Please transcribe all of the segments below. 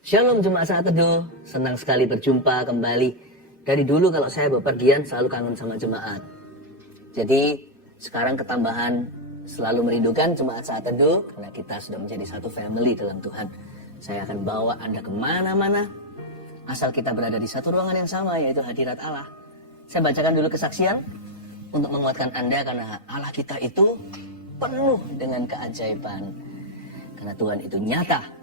Shalom Jemaat Saat Teduh, senang sekali berjumpa kembali. Dari dulu kalau saya bepergian selalu kangen sama jemaat. Jadi sekarang ketambahan selalu merindukan Jemaat Saat Teduh karena kita sudah menjadi satu family dalam Tuhan. Saya akan bawa Anda kemana-mana asal kita berada di satu ruangan yang sama, yaitu hadirat Allah. Saya bacakan dulu kesaksian untuk menguatkan Anda karena Allah kita itu penuh dengan keajaiban. Karena Tuhan itu nyata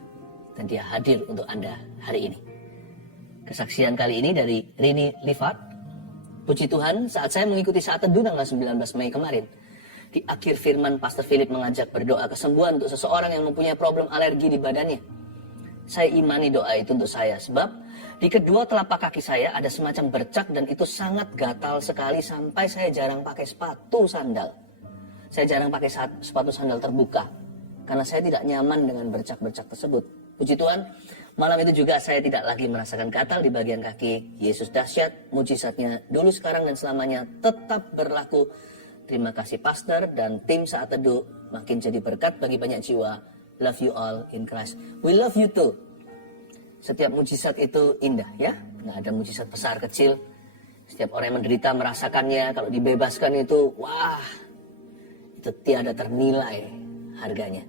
dan Dia hadir untuk Anda hari ini. Kesaksian kali ini dari Rini Livat. Puji Tuhan, saat saya mengikuti Saat Teduh tanggal 19 Mei kemarin, di akhir firman Pastor Philip mengajak berdoa kesembuhan untuk seseorang yang mempunyai problem alergi di badannya. Saya imani doa itu untuk saya, sebab di kedua telapak kaki saya ada semacam bercak dan itu sangat gatal sekali sampai saya jarang pakai sepatu sandal. Saya jarang pakai sepatu sandal terbuka karena saya tidak nyaman dengan bercak-bercak tersebut. Puji Tuhan, malam itu juga saya tidak lagi merasakan gatal di bagian kaki. Yesus dahsyat, mujizatnya dulu, sekarang, dan selamanya tetap berlaku. Terima kasih Pastor dan tim Saat Teduh, makin jadi berkat bagi banyak jiwa. Love you all in Christ. We love you too. Setiap mujizat itu indah ya, nggak ada mujizat besar kecil. Setiap orang yang menderita merasakannya, kalau dibebaskan itu, wah, itu tiada ternilai harganya.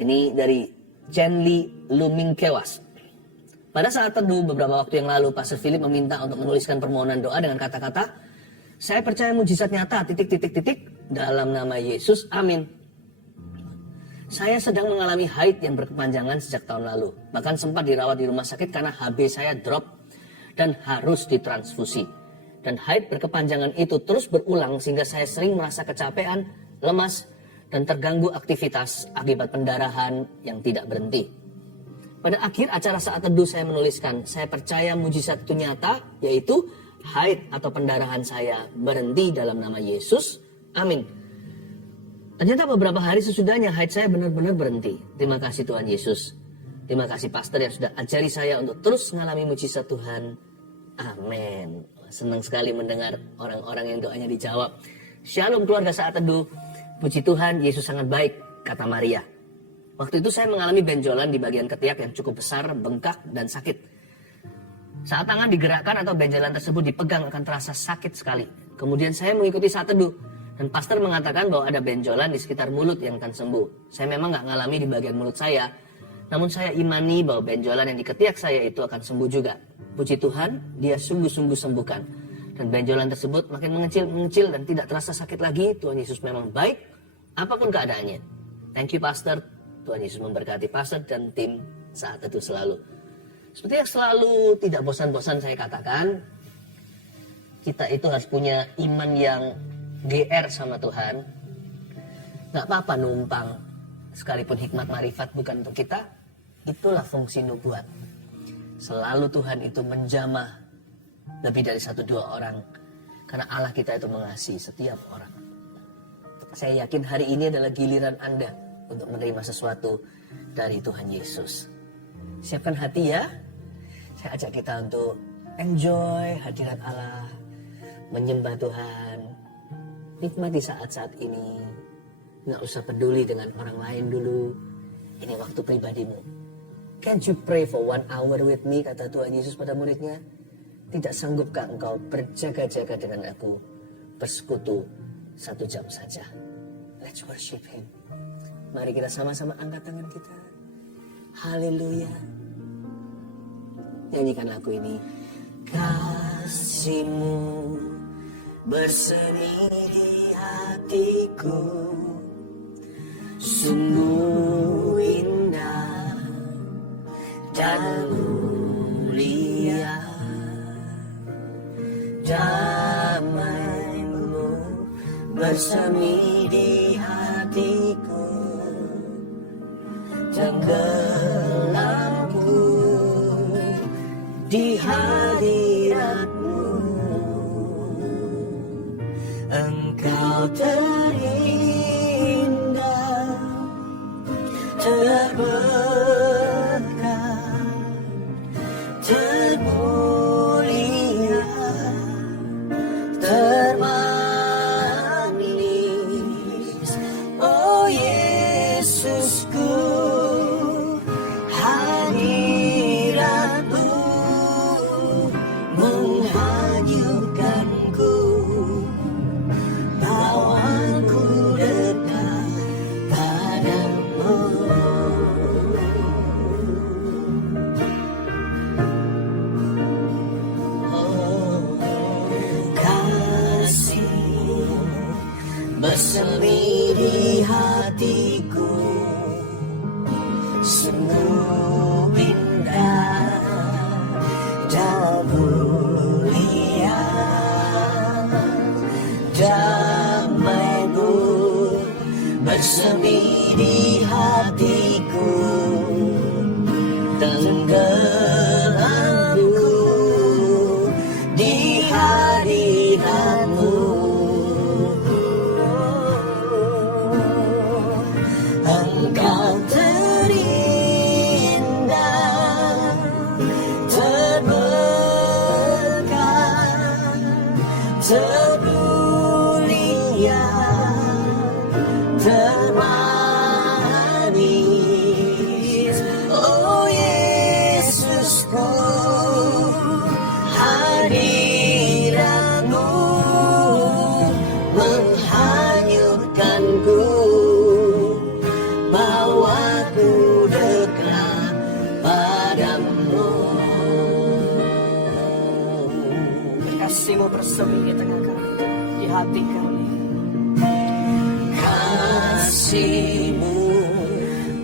Ini dari Jenly Lumingkewas. Pada Saat Teduh beberapa waktu yang lalu, Pastor Philip meminta untuk menuliskan permohonan doa dengan kata-kata, saya percaya mujizat nyata, ... dalam nama Yesus, amin. Saya sedang mengalami haid yang berkepanjangan sejak tahun lalu. Bahkan sempat dirawat di rumah sakit karena HB saya drop dan harus ditransfusi. Dan haid berkepanjangan itu terus berulang sehingga saya sering merasa kecapean, lemas, dan terganggu aktivitas akibat pendarahan yang tidak berhenti. Pada akhir acara Saat Teduh saya menuliskan, saya percaya mujizat itu nyata, yaitu haid atau pendarahan saya berhenti dalam nama Yesus, amin. Ternyata beberapa hari sesudahnya haid saya benar-benar berhenti. Terima kasih Tuhan Yesus. Terima kasih Pastor yang sudah ajari saya untuk terus mengalami mujizat Tuhan, amin. Senang sekali mendengar orang-orang yang doanya dijawab. Shalom keluarga Saat Teduh. Puji Tuhan, Yesus sangat baik, kata Maria. Waktu itu saya mengalami benjolan di bagian ketiak yang cukup besar, bengkak, dan sakit. Saat tangan digerakkan atau benjolan tersebut dipegang akan terasa sakit sekali. Kemudian saya mengikuti Saat Teduh, dan pastor mengatakan bahwa ada benjolan di sekitar mulut yang akan sembuh. Saya memang nggak mengalami di bagian mulut saya, namun saya imani bahwa benjolan yang di ketiak saya itu akan sembuh juga. Puji Tuhan, Dia sungguh-sungguh sembuhkan. Dan benjolan tersebut makin mengecil dan tidak terasa sakit lagi. Tuhan Yesus memang baik, apapun keadaannya. Thank you Pastor. Tuhan Yesus memberkati Pastor dan tim Saat Teduh selalu. Seperti yang selalu tidak bosan-bosan saya katakan, kita itu harus punya iman yang GR sama Tuhan. Gak apa-apa numpang, sekalipun hikmat marifat bukan untuk kita. Itulah fungsi nubuat. Selalu Tuhan itu menjamah lebih dari 1-2 orang. Karena Allah kita itu mengasihi setiap orang. Saya yakin hari ini adalah giliran Anda untuk menerima sesuatu dari Tuhan Yesus. Siapkan hati ya. Saya ajak kita untuk enjoy hadirat Allah, menyembah Tuhan, nikmati saat-saat ini. Nggak usah peduli dengan orang lain dulu. Ini waktu pribadimu. Can't you pray for 1 hour with me, kata Tuhan Yesus pada muridnya. Tidak sanggupkah engkau berjaga-jaga dengan aku, bersekutu 1 jam saja? Let's worship Him. Mari kita sama-sama angkat tangan kita. Haleluya. Nyanyikan lagu ini. Kasih-Mu bersemi di hatiku, sungguh indah dan mulia. Damai-Mu bersemi di hatiku, tenggelamku di hadirat-Mu. Engkau terindah, terberkat, termulia, termanis. Oh Yesusku, hadir bersemi di hatiku, sungguh indah dan mulia damai-Mu bersemi di hatiku, tenggelamku di hadirat-Mu. Engkau terindah, terberkah, termulia, termanis. Oh Yesusku, hadirat-Mu menghanyutkanku, bawaku dekat padamu. Kasih-Mu bersemi di tengah kami, di hati kami. Kasih-Mu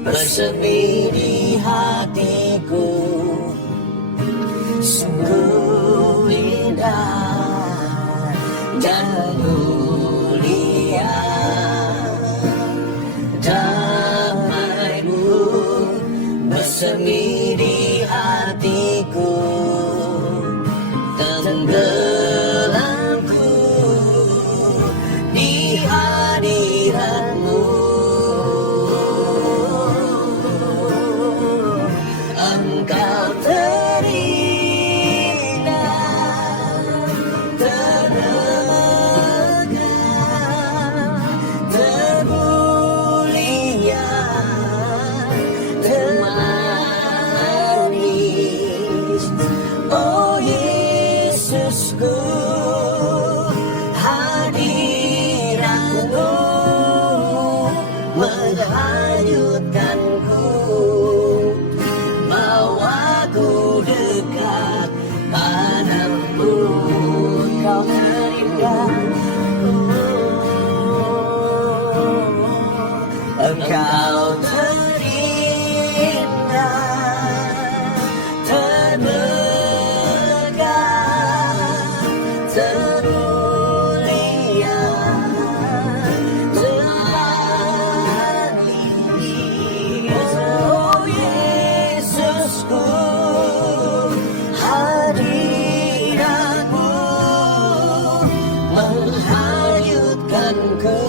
bersemi di hatiku, sungguh indah dan mulia damai-Mu bersemi di hatiku, tenggelamku di hadirat-Mu. Engkau terindah, terberkah, termulia, termanis. Oh Yesusku, hadirat-Mu menghanyutkanku, bawaku dekat padamu. Kau terindah, Engkau terindah, terberkah, termulia, termanis. Oh Yesusku, hadirat-Mu menghanyutkanku,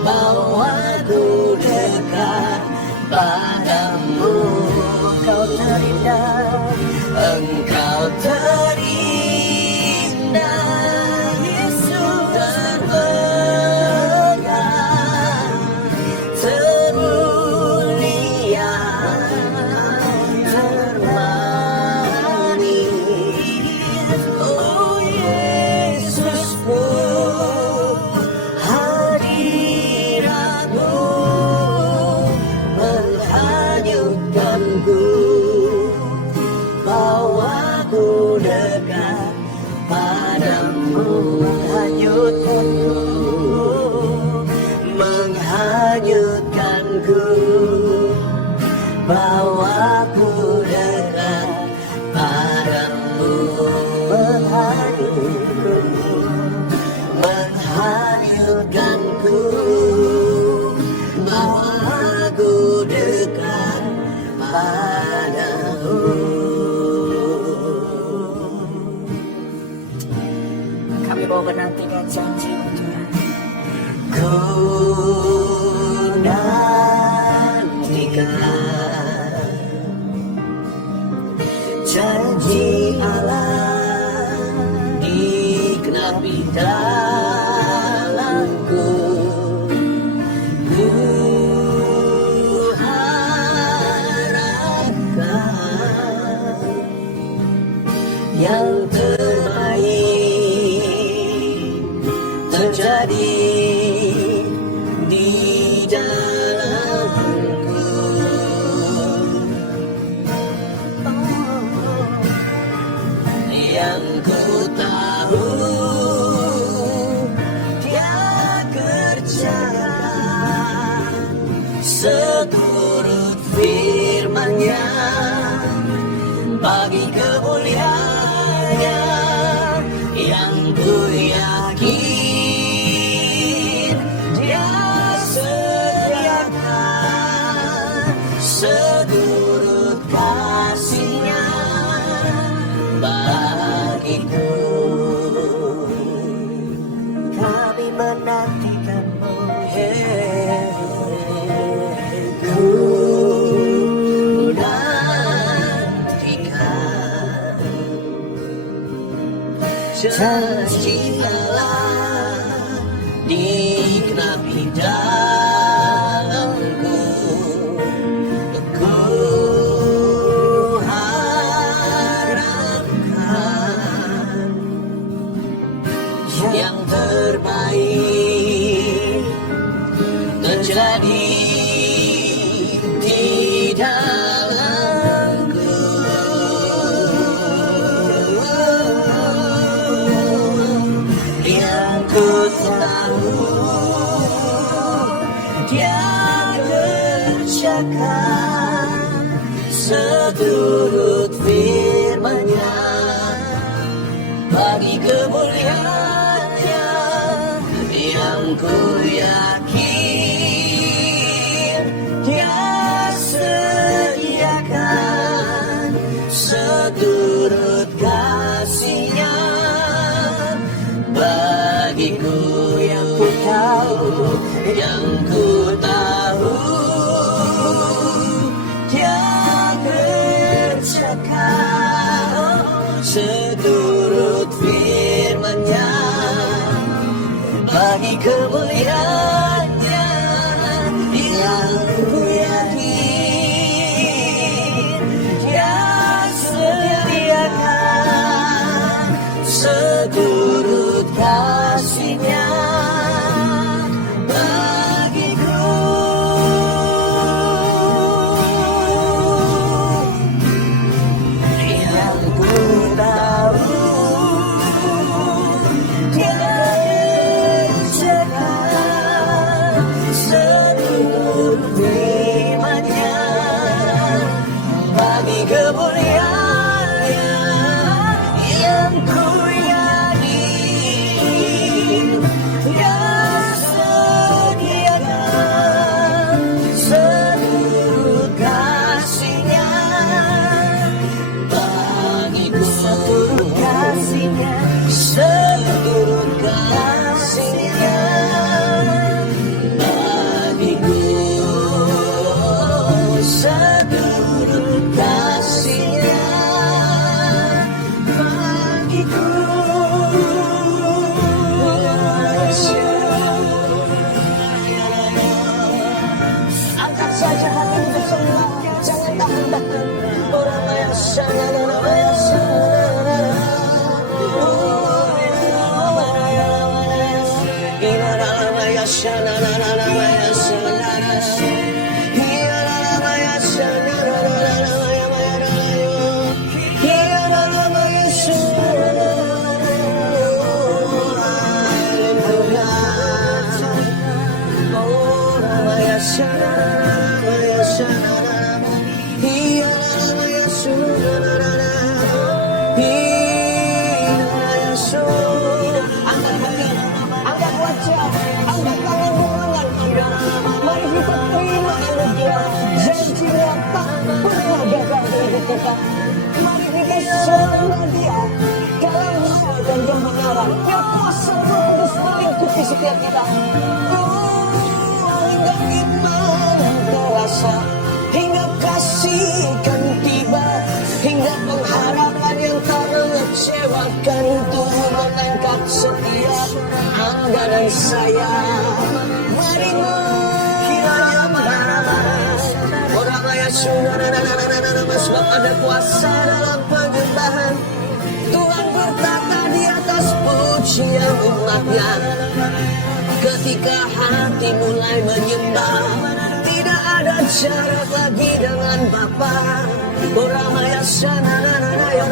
bawaku dekat padamu. Kau terindah, Engkau terindah, Yesus, terberkah, termulia, termanis. Oh Yesusku, hadirat-Mu menghanyutkanku, bawaku dekat padamu. Menghanyutkanku, bawaku dekat padamu. Menghanyutkanku, bawaku dekat padamu. Kami mau menantikan janji-Mu, Tuhan. Ku nantikan janji Allah digenapi dalamku. Ku harapkan yang terbaik terjadi di dalamku. Yang ku tahu tiada bagi kemuliaannya yang ku yakin Dia sediakan seturut kasih-Nya bagiku. Kami menantikan-Mu, Ku nantikan janji Allah digenapi dalamku. Ku harapkan yang terbaik terjadi di dalamku. Yang ku tahu Dia kerjakan seturut firman-Nya bagi kemuliaannya yang ku yakin Dia sediakan seturut kasih-Nya bagiku. Yang ku tahu Dia kerjakan seturut firman-Nya bagi kemuliaannya yang ku yakin Dia sediakan seturut kasih-Nya bagiku. Yang ku tahu Dia kerjakan seturut firman-Nya bagi kemuliaannya yang ku yakin Dia sediakan seturut kasih-Nya bagiku. Seturut kasih-Nya, seturut kasih-Nya bagiku. Seturut kasih-Nya bagiku. angkat saja hati bersama, jangan tahan-tahan. Orang yang sangat angkat wajah, angkat tanganmu dengan indah. Mari kita terima anugerah janji-Nya tak pernah gagal dari kita. Mari kita sembah Dia dalam hal dan kebenaran yang kuasa menembus melingkupi setiap kita. Hingga iman terasa, hingga kasih kan tiba, hingga pengharapan yang tak mengecewakan Tuhan mengangkat setiap Anda dan saya. Mari orang ayah sebab ada kuasa dalam penyembahan. Tuhan bertata di atas pujian umatnya. Ketika hati mulai menyembah, tidak ada jarak lagi dengan Bapa. Orang ayah sana ya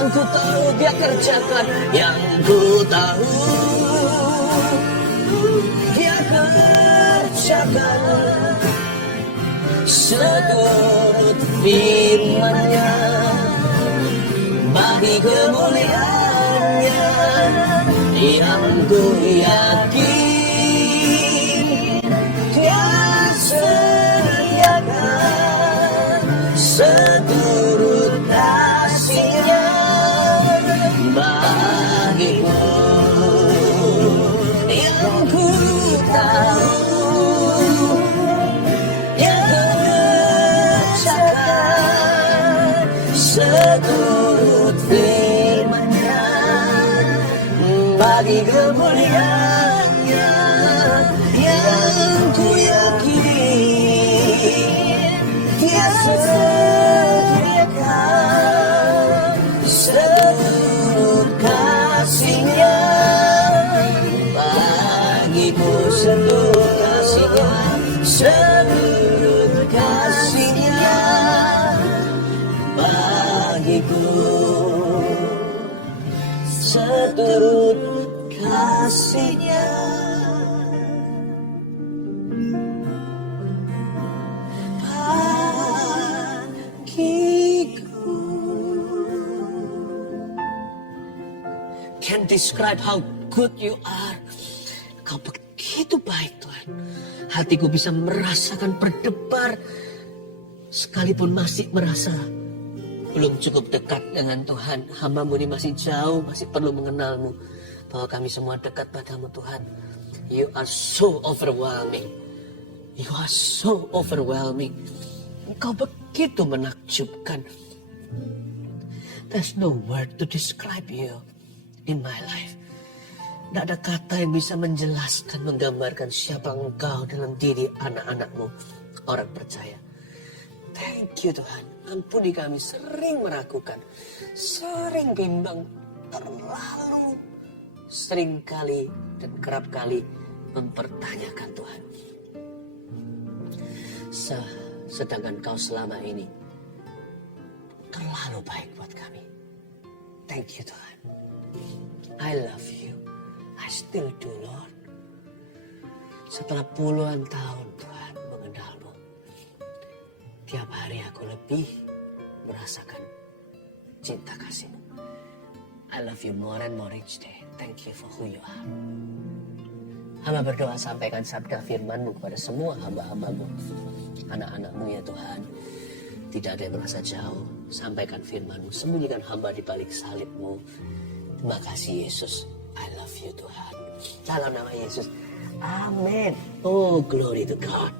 Yang ku tahu dia kerjakan, yang ku tahu dia kerjakan. Seturut firman-Nya, bagi kemuliaan-Nya, yang ku yakin dia sediakan. Seturut kasih-Nya bagiku, yang ku tahu yang kerjakan. Seturut firman-Nya, bagi kemuliaan-Nya, yang ku yakin dia sediakan. Seturut kasih-Nya bagiku, seturut kasih-Nya, seturut kasih-Nya bagiku, seturut kasih-Nya bagiku. Can't describe how good you are. Kau begitu baik, Tuhan. Hatiku bisa merasakan berdebar, sekalipun masih merasa belum cukup dekat dengan Tuhan. Hamba-Mu ini masih jauh, masih perlu mengenal-Mu. Bahwa kami semua dekat padamu, Tuhan. You are so overwhelming. You are so overwhelming. Engkau begitu menakjubkan. There's no word to describe you in my life. Tidak ada kata yang bisa menjelaskan, menggambarkan siapa Engkau dalam diri anak-anak-Mu, orang percaya. Thank you, Tuhan. Ampuni kami sering meragukan, sering bimbang, terlalu sering kali dan kerap kali mempertanyakan Tuhan. Sedangkan Kau selama ini terlalu baik buat kami. Thank you, Tuhan. I love you. I still do, Lord. Setelah puluhan tahun Tuhan mengenal-Mu, tiap hari aku lebih merasakan cinta kasih-Mu. I love you more and more each day. Thank you for who you are. Hamba berdoa, sampaikan sabda firman-Mu kepada semua hamba-hamba-Mu, anak-anak-Mu ya Tuhan. Tidak ada yang merasa jauh. Sampaikan firman-Mu, sembunyikan hamba di balik salib-Mu. Terima kasih Yesus. I love you Tuhan. Dalam nama Yesus. Amin. Oh, glory to God.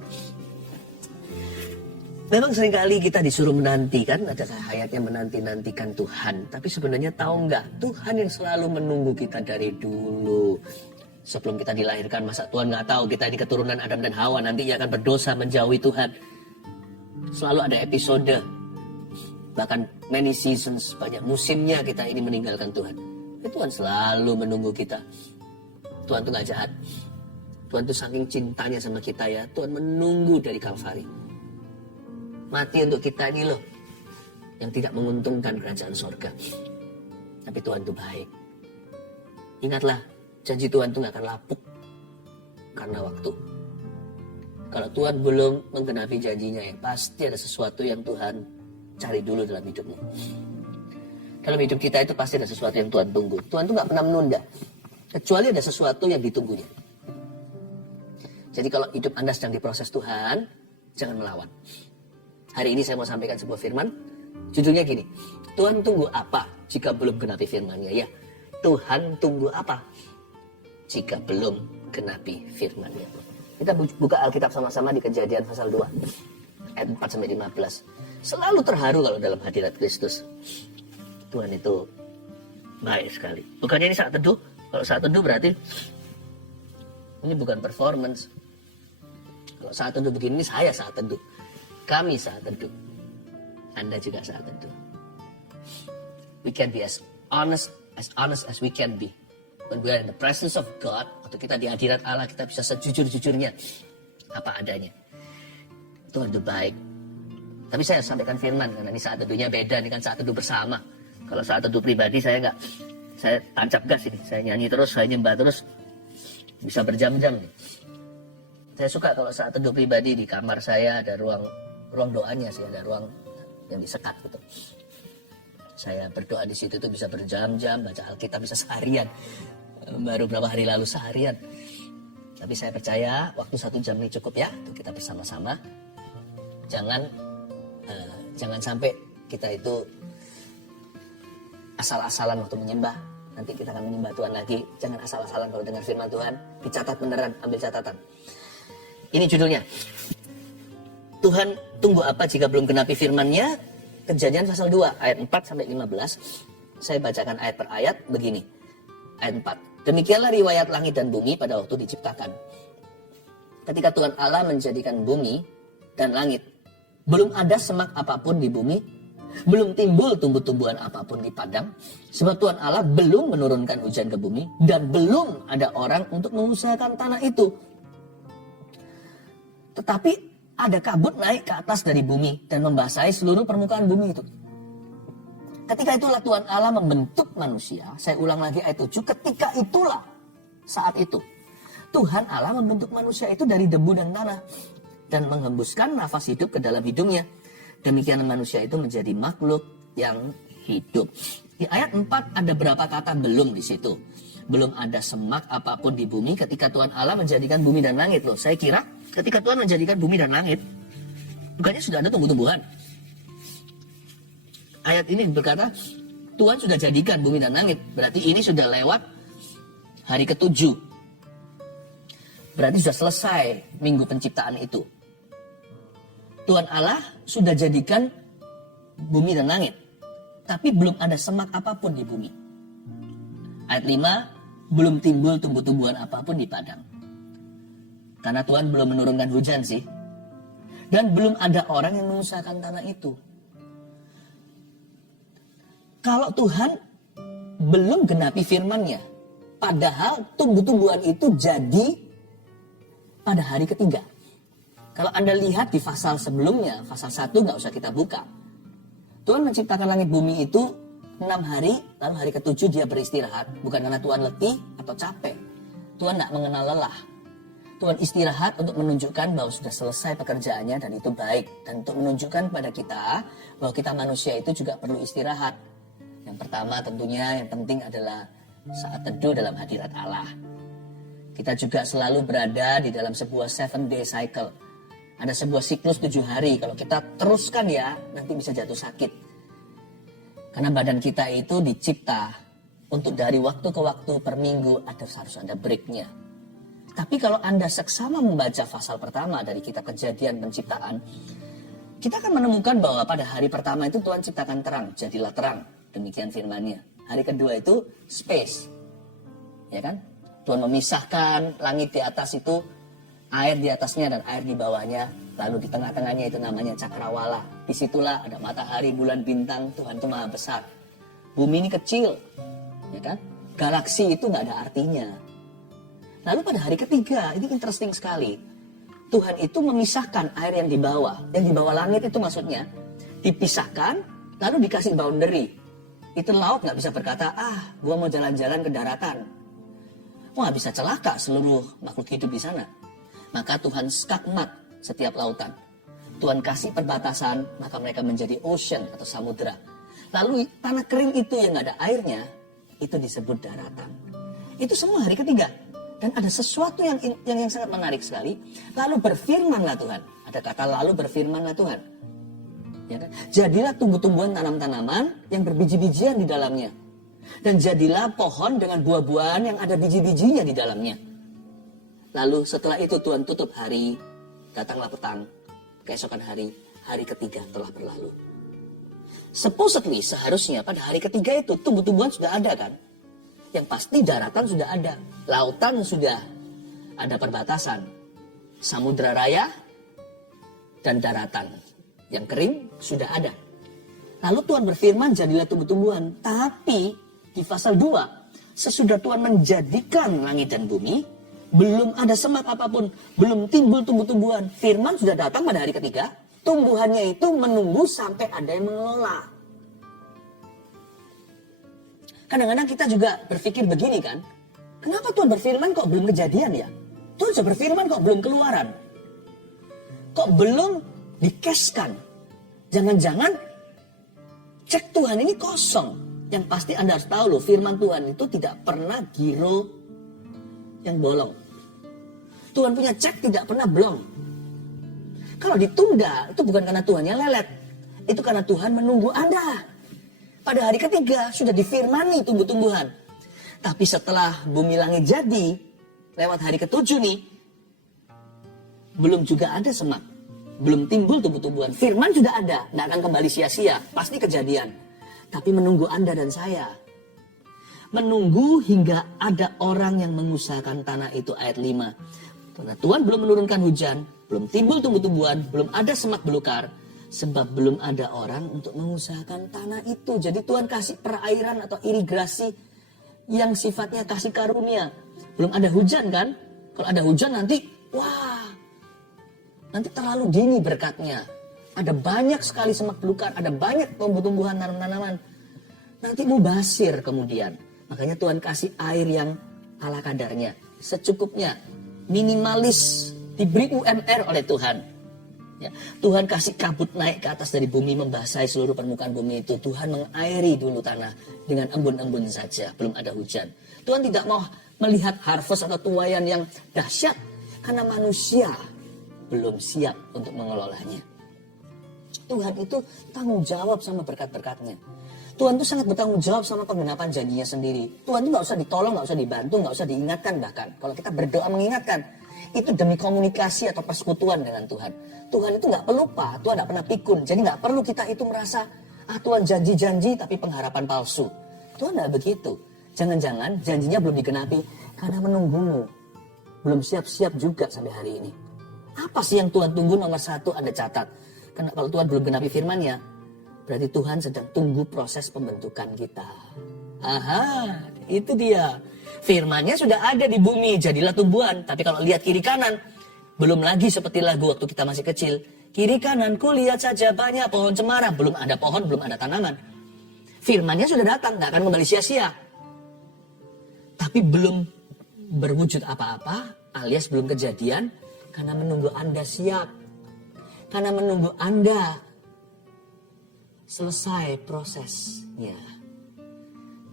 Memang seringkali kita disuruh menantikan, ada ayatnya menanti-nantikan Tuhan. Tapi sebenarnya tahu nggak, Tuhan yang selalu menunggu kita dari dulu. Sebelum kita dilahirkan, masa Tuhan nggak tahu kita ini keturunan Adam dan Hawa, nanti ia akan berdosa menjauhi Tuhan. Selalu ada episode, bahkan many seasons, banyak musimnya kita ini meninggalkan Tuhan. Tuhan selalu menunggu kita. Tuhan tuh nggak jahat. Tuhan tuh saking cintanya sama kita ya, Tuhan menunggu dari Kalvari. Mati untuk kita ini loh, yang tidak menguntungkan kerajaan sorga. Tapi Tuhan itu baik. Ingatlah, janji Tuhan itu gak akan lapuk karena waktu. Kalau Tuhan belum menggenapi janjinya, ya pasti ada sesuatu yang Tuhan cari dulu dalam hidupmu. Dalam hidup kita itu pasti ada sesuatu yang Tuhan tunggu. Tuhan itu gak pernah menunda, kecuali ada sesuatu yang ditunggunya. Jadi kalau hidup Anda sedang diproses Tuhan, jangan melawan. Hari ini saya mau sampaikan sebuah firman, judulnya gini, Tuhan tunggu apa jika belum genapi firman-Nya? Ya, Tuhan tunggu apa jika belum genapi firman-Nya? Kita buka Alkitab sama-sama di Kejadian pasal 2, ayat 4-15. Selalu terharu kalau dalam hadirat Kristus. Tuhan itu baik sekali. Bukannya ini saat teduh? Kalau saat teduh berarti ini bukan performance. Kalau saat teduh begini, saya saat teduh. Kami saat teduh. Anda juga saat teduh. We can be as honest as we can be. When we are in the presence of God, atau kita di hadirat Allah, kita bisa sejujur-jujurnya apa adanya. Tuhan itu baik. Tapi saya sampaikan firman, karena ini saat teduhnya beda, ini kan saat teduh bersama. Kalau saat teduh pribadi saya tancap gas ini. Saya nyanyi terus, saya nyembah terus. Bisa berjam-jam. Saya suka kalau saat teduh pribadi di kamar saya ada ruang doanya sih, ada ruang yang disekat gitu. Saya berdoa di situ tuh bisa berjam-jam, baca Alkitab bisa seharian. Baru berapa hari lalu seharian. Tapi saya percaya waktu 1 jam ini cukup ya untuk kita bersama-sama. Jangan sampai kita itu asal-asalan waktu menyembah. Nanti kita akan menyembah Tuhan lagi. Jangan asal-asalan kalau dengar firman Tuhan. Dicatat beneran, ambil catatan. Ini judulnya. Tuhan tunggu apa jika belum genapi firman-Nya? Kejadian pasal 2 ayat 4 sampai 15. Saya bacakan ayat per ayat begini. Ayat 4. Demikianlah riwayat langit dan bumi pada waktu diciptakan. Ketika Tuhan Allah menjadikan bumi dan langit, belum ada semak apapun di bumi, belum timbul tumbuh-tumbuhan apapun di padang, sebab Tuhan Allah belum menurunkan hujan ke bumi, dan belum ada orang untuk mengusahakan tanah itu. Tetapi ada kabut naik ke atas dari bumi dan membasahi seluruh permukaan bumi itu. Ketika itulah Tuhan Allah membentuk manusia. Saya ulang lagi ayat 7. Ketika itulah, saat itu, Tuhan Allah membentuk manusia itu dari debu dan tanah dan menghembuskan nafas hidup ke dalam hidungnya. Demikian manusia itu menjadi makhluk yang hidup. Di ayat 4 ada berapa kata belum di situ. Belum ada semak apapun di bumi ketika Tuhan Allah menjadikan bumi dan langit loh. Saya kira ketika Tuhan menjadikan bumi dan langit, bukannya sudah ada tumbuh-tumbuhan. Ayat ini berkata, Tuhan sudah jadikan bumi dan langit. Berarti ini sudah lewat hari ke-7. Berarti sudah selesai minggu penciptaan itu. Tuhan Allah sudah jadikan bumi dan langit. Tapi belum ada semak apapun di bumi. Ayat 5, belum timbul tumbuh-tumbuhan apapun di padang. Karena Tuhan belum menurunkan hujan sih. Dan belum ada orang yang mengusahakan tanah itu. Kalau Tuhan belum genapi firman-Nya, padahal tumbuh-tumbuhan itu jadi pada hari ke-3. Kalau Anda lihat di pasal sebelumnya, pasal 1 nggak usah kita buka. Tuhan menciptakan langit bumi itu 6 hari, lalu hari ke-7 dia beristirahat. Bukan karena Tuhan letih atau capek. Tuhan nggak mengenal lelah. Tuhan istirahat untuk menunjukkan bahwa sudah selesai pekerjaannya dan itu baik. Dan untuk menunjukkan pada kita bahwa kita manusia itu juga perlu istirahat. Yang pertama tentunya yang penting adalah saat teduh dalam hadirat Allah. Kita juga selalu berada di dalam sebuah 7-day cycle. Ada sebuah siklus 7 hari. Kalau kita teruskan ya, nanti bisa jatuh sakit. Karena badan kita itu dicipta untuk dari waktu ke waktu per minggu harus ada breaknya. Tapi kalau Anda seksama membaca pasal pertama dari kitab Kejadian penciptaan, kita akan menemukan bahwa pada hari pertama itu Tuhan ciptakan terang, jadilah terang. Demikian firman-Nya. Hari kedua itu space. Ya kan? Tuhan memisahkan langit di atas itu, air di atasnya dan air di bawahnya. Lalu di tengah-tengahnya itu namanya cakrawala. Disitulah ada matahari, bulan, bintang. Tuhan itu maha besar. Bumi ini kecil. Ya kan? Galaksi itu nggak ada artinya. Lalu pada hari ketiga, ini interesting sekali. Tuhan itu memisahkan air yang di bawah langit itu maksudnya, dipisahkan, lalu dikasih boundary. Itu laut nggak bisa berkata, gua mau jalan-jalan ke daratan. Wah, bisa celaka seluruh makhluk hidup di sana. Maka Tuhan skakmat setiap lautan. Tuhan kasih perbatasan, maka mereka menjadi ocean atau samudera. Lalu tanah kering itu yang nggak ada airnya, itu disebut daratan. Itu semua hari ketiga. Dan ada sesuatu yang sangat menarik sekali. Lalu berfirmanlah Tuhan. Ada kata lalu berfirmanlah Tuhan. Ya kan? Jadilah tumbuh-tumbuhan tanam-tanaman yang berbiji-bijian di dalamnya. Dan jadilah pohon dengan buah-buahan yang ada biji-bijinya di dalamnya. Lalu setelah itu Tuhan tutup hari, datanglah petang, keesokan hari ketiga telah berlalu. Supposedly seharusnya pada hari ketiga itu tumbuh-tumbuhan sudah ada kan? Yang pasti daratan sudah ada, lautan sudah ada perbatasan, samudra raya dan daratan. Yang kering sudah ada. Lalu Tuhan berfirman jadilah tumbuh-tumbuhan. Tapi di pasal 2, sesudah Tuhan menjadikan langit dan bumi, belum ada semak apapun, belum timbul tumbuh-tumbuhan. Firman sudah datang pada hari ketiga, tumbuhannya itu menunggu sampai ada yang mengelola. Kadang-kadang kita juga berpikir begini kan, kenapa Tuhan berfirman kok belum kejadian ya? Tuhan sudah berfirman kok belum keluaran? Kok belum dikeskan? Jangan-jangan cek Tuhan ini kosong. Yang pasti Anda harus tahu loh, firman Tuhan itu tidak pernah giro yang bolong. Tuhan punya cek tidak pernah blong. Kalau ditunda, itu bukan karena Tuhan yang lelet. Itu karena Tuhan menunggu Anda. Pada hari ketiga sudah difirmani tumbuh-tumbuhan. Tapi setelah bumi langit jadi, lewat hari ketujuh nih, belum juga ada semak. Belum timbul tumbuh-tumbuhan. Firman sudah ada, tidak akan kembali sia-sia. Pasti kejadian. Tapi menunggu Anda dan saya. Menunggu hingga ada orang yang mengusahakan tanah itu, ayat 5. Karena Tuhan belum menurunkan hujan, belum timbul tumbuh-tumbuhan, belum ada semak belukar. Sebab belum ada orang untuk mengusahakan tanah itu. Jadi Tuhan kasih perairan atau irigasi yang sifatnya kasih karunia. Belum ada hujan kan? Kalau ada hujan nanti, wah, nanti terlalu dini berkatnya. Ada banyak sekali semak belukar, ada banyak tumbuh-tumbuhan, tanaman-tanaman. Nanti mubasir kemudian. Makanya Tuhan kasih air yang ala kadarnya, secukupnya, minimalis, diberi UMR oleh Tuhan. Ya, Tuhan kasih kabut naik ke atas dari bumi, membasahi seluruh permukaan bumi itu. Tuhan mengairi dulu tanah dengan embun-embun saja, belum ada hujan. Tuhan tidak mau melihat harvest atau tuaian yang dahsyat, karena manusia belum siap untuk mengelolanya. Tuhan itu tanggung jawab sama berkat-berkatnya. Tuhan itu sangat bertanggung jawab sama penggenapan janjinya sendiri. Tuhan itu gak usah ditolong, gak usah dibantu, gak usah diingatkan bahkan. Kalau kita berdoa mengingatkan, itu demi komunikasi atau persekutuan dengan Tuhan. Tuhan itu gak pelupa, Tuhan gak pernah pikun. Jadi gak perlu kita itu merasa, Tuhan janji-janji tapi pengharapan palsu. Tuhan gak begitu. Jangan-jangan janjinya belum digenapi karena menunggumu. Belum siap-siap juga sampai hari ini. Apa sih yang Tuhan tunggu? Nomor satu, Anda catat. Karena kalau Tuhan belum genapi firman-Nya, berarti Tuhan sedang tunggu proses pembentukan kita. Aha, itu dia. Firman-Nya sudah ada di bumi, jadilah tumbuhan. Tapi kalau lihat kiri kanan, belum lagi seperti lagu waktu kita masih kecil. Kiri kanan ku lihat saja banyak pohon cemara. Belum ada pohon, belum ada tanaman. Firman-Nya sudah datang, gak akan kembali sia-sia. Tapi belum berwujud apa-apa, alias belum kejadian, karena menunggu Anda siap. Karena menunggu Anda selesai prosesnya.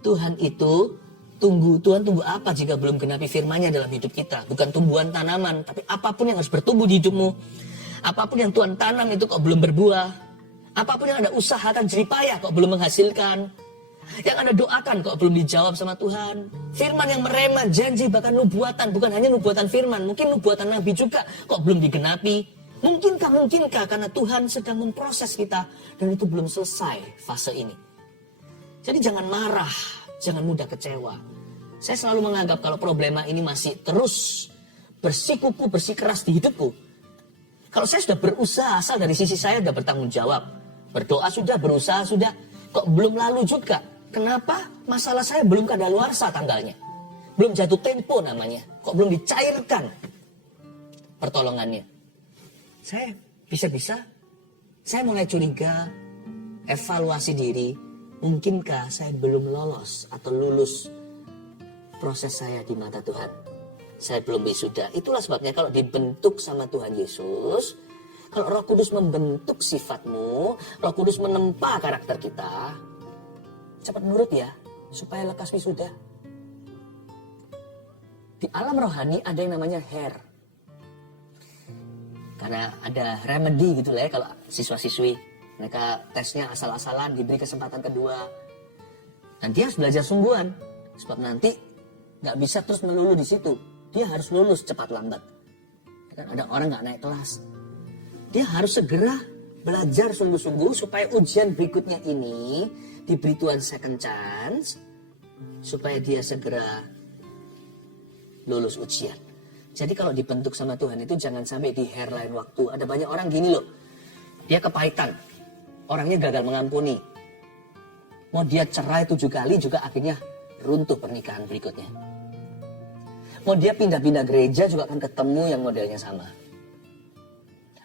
Tuhan itu Tuhan tunggu apa jika belum genapi firman-Nya dalam hidup kita? Bukan tumbuhan tanaman, tapi apapun yang harus bertumbuh di hidupmu. Apapun yang Tuhan tanam itu kok belum berbuah. Apapun yang Anda usahakan jeripayah kok belum menghasilkan. Yang Anda doakan kok belum dijawab sama Tuhan. Firman yang merema, janji, bahkan nubuatan. Bukan hanya nubuatan firman, mungkin nubuatan nabi juga kok belum digenapi. Mungkinkah karena Tuhan sedang memproses kita dan itu belum selesai fase ini. Jadi jangan marah, jangan mudah kecewa. Saya selalu menganggap kalau problema ini masih terus bersikuku, bersikeras di hidupku. Kalau saya sudah berusaha, asal dari sisi saya sudah bertanggung jawab. Berdoa sudah, berusaha sudah, kok belum lalu juga. Kenapa? Masalah saya belum kadaluarsa tanggalnya. Belum jatuh tempo namanya. Kok belum dicairkan pertolongannya. Saya bisa-bisa, saya mulai curiga, evaluasi diri, mungkinkah saya belum lolos atau lulus proses saya di mata Tuhan. Saya belum wisuda. Itulah sebabnya kalau dibentuk sama Tuhan Yesus, kalau Roh Kudus membentuk sifatmu, Roh Kudus menempa karakter kita, cepat nurut ya, supaya lekas wisuda. Di alam rohani ada yang namanya hair. Karena ada remedy gitu lah ya kalau siswa-siswi. Mereka tesnya asal-asalan, diberi kesempatan kedua. Dan dia harus belajar sungguhan. Sebab nanti gak bisa terus melulu di situ. Dia harus lulus cepat lambat. Kan ada orang gak naik kelas. Dia harus segera belajar sungguh-sungguh supaya ujian berikutnya ini diberi Tuhan second chance. Supaya dia segera lulus ujian. Jadi kalau dibentuk sama Tuhan itu jangan sampai di hairline waktu. Ada banyak orang gini loh. Dia kepahitan. Orangnya gagal mengampuni. Mau dia cerai 7 kali juga akhirnya runtuh pernikahan berikutnya. Mau dia pindah-pindah gereja juga akan ketemu yang modelnya sama.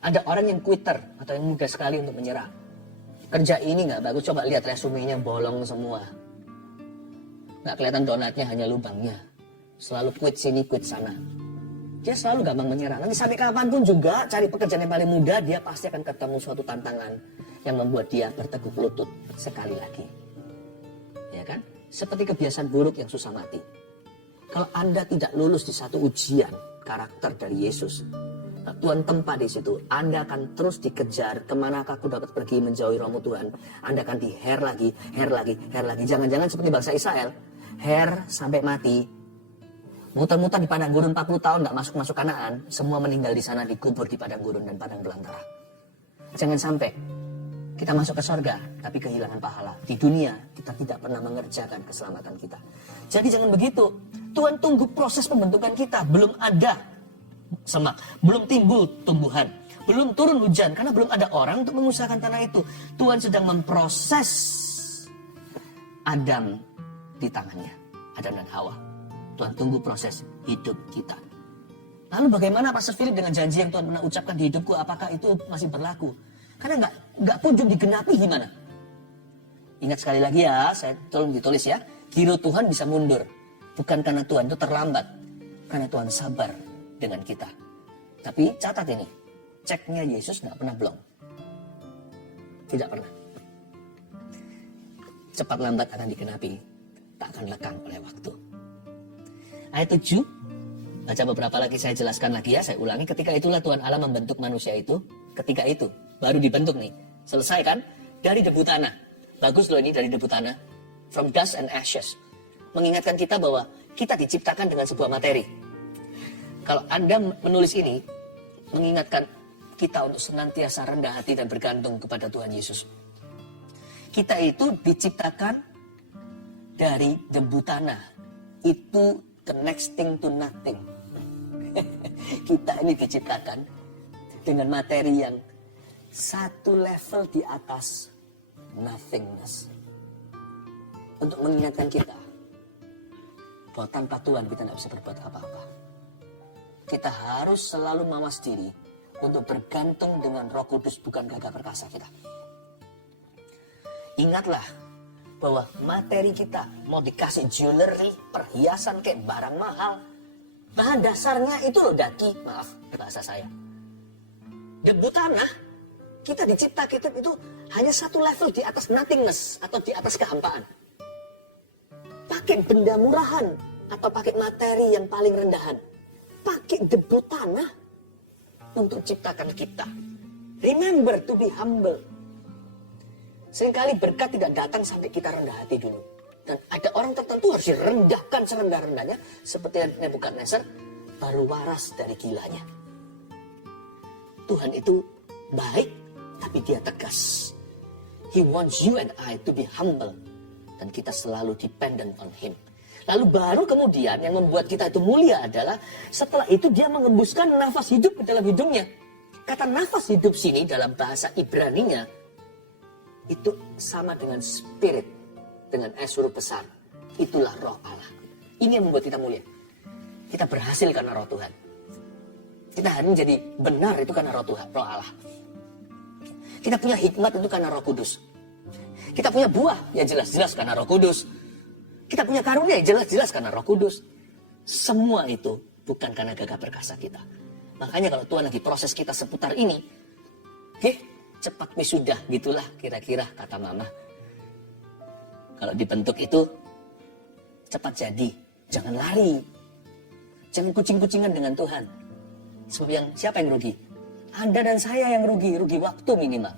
Ada orang yang quitter atau yang mudah sekali untuk menyerah. Kerja ini gak bagus, coba lihat resumenya bolong semua. Nggak kelihatan donatnya, hanya lubangnya. Selalu quit sini, quit sana. Dia selalu gampang menyerah. Nanti sampai kapanpun juga cari pekerjaan yang paling mudah, dia pasti akan ketemu suatu tantangan yang membuat dia berteguk lutut sekali lagi. Ya kan? Seperti kebiasaan buruk yang susah mati. Kalau Anda tidak lulus di satu ujian karakter dari Yesus, Tuhan tempat di situ, Anda akan terus dikejar. Kemanakah aku dapat pergi menjauhi rohmu Tuhan? Anda akan di-hair lagi. Jangan-jangan seperti bangsa Israel, hair sampai mati, muter-muter di padang gurun 40 tahun, nggak masuk Kanaan, semua meninggal di sana, dikubur di padang gurun dan padang belantara. Jangan sampai kita masuk ke sorga, tapi kehilangan pahala. Di dunia, kita tidak pernah mengerjakan keselamatan kita. Jadi jangan begitu. Tuhan tunggu proses pembentukan kita. Belum ada semak, belum timbul tumbuhan, belum turun hujan, karena belum ada orang untuk mengusahakan tanah itu. Tuhan sedang memproses Adam di tangannya, Adam dan Hawa. Tuhan tunggu proses hidup kita. Lalu bagaimana Pastor Philip dengan janji yang Tuhan pernah ucapkan di hidupku, apakah itu masih berlaku? Karena nggak kunjung digenapi gimana? Ingat sekali lagi ya, saya tolong ditulis ya. Hero Tuhan bisa mundur, bukan karena Tuhan itu terlambat, karena Tuhan sabar dengan kita. Tapi catat ini, ceknya Yesus nggak pernah blong. Tidak pernah. Cepat lambat akan digenapi, tak akan lekang oleh waktu. Ayat 7, baca beberapa lagi, saya jelaskan lagi ya, saya ulangi. Ketika itulah Tuhan Allah membentuk manusia itu. Ketika itu, baru dibentuk nih. Selesai kan? Dari debu tanah. Bagus loh ini, dari debu tanah. From dust and ashes. Mengingatkan kita bahwa kita diciptakan dengan sebuah materi. Kalau Anda menulis ini, mengingatkan kita untuk senantiasa rendah hati dan bergantung kepada Tuhan Yesus. Kita itu diciptakan dari debu tanah. Itu the next thing to nothing. Kita ini diciptakan dengan materi yang satu level di atas nothingness. Untuk mengingatkan kita bahwa tanpa Tuhan kita tidak bisa berbuat apa-apa. Kita harus selalu mawas diri untuk bergantung dengan Roh Kudus, bukan gagah perkasa kita. Ingatlah bahwa materi kita mau dikasih jewelry, perhiasan kayak barang mahal, bahan dasarnya itu loh daki, maaf bahasa saya. Debu tanah, kita diciptakan itu hanya satu level di atas nothingness atau di atas kehampaan. Pakai benda murahan atau pakai materi yang paling rendahan. Pakai debu tanah untuk ciptakan kita. Remember to be humble. Seringkali berkat tidak datang sampai kita rendah hati dulu. Dan ada orang tertentu harus direndahkan serendah-rendahnya. Seperti Nebukadnezar, baru waras dari gilanya. Tuhan itu baik, tapi dia tegas. He wants you and I to be humble. Dan kita selalu dependent on Him. Lalu baru kemudian yang membuat kita itu mulia adalah setelah itu dia mengembuskan nafas hidup ke dalam hidungnya. Kata nafas hidup sini dalam bahasa Ibraninya itu sama dengan spirit, dengan S huruf besar. Itulah roh Allah. Ini yang membuat kita mulia. Kita berhasil karena roh Tuhan. Kita hari ini jadi benar itu karena roh Tuhan, roh Allah. Kita punya hikmat itu karena Roh Kudus. Kita punya buah, ya jelas-jelas karena Roh Kudus. Kita punya karunia, ya jelas-jelas karena Roh Kudus. Semua itu bukan karena gagah perkasa kita. Makanya kalau Tuhan lagi proses kita seputar ini, cepat wisuda, gitulah kira-kira kata mama. Kalau dibentuk itu, cepat jadi. Jangan lari. Jangan kucing-kucingan dengan Tuhan. Sebab siapa yang rugi? Anda dan saya yang rugi waktu minimal.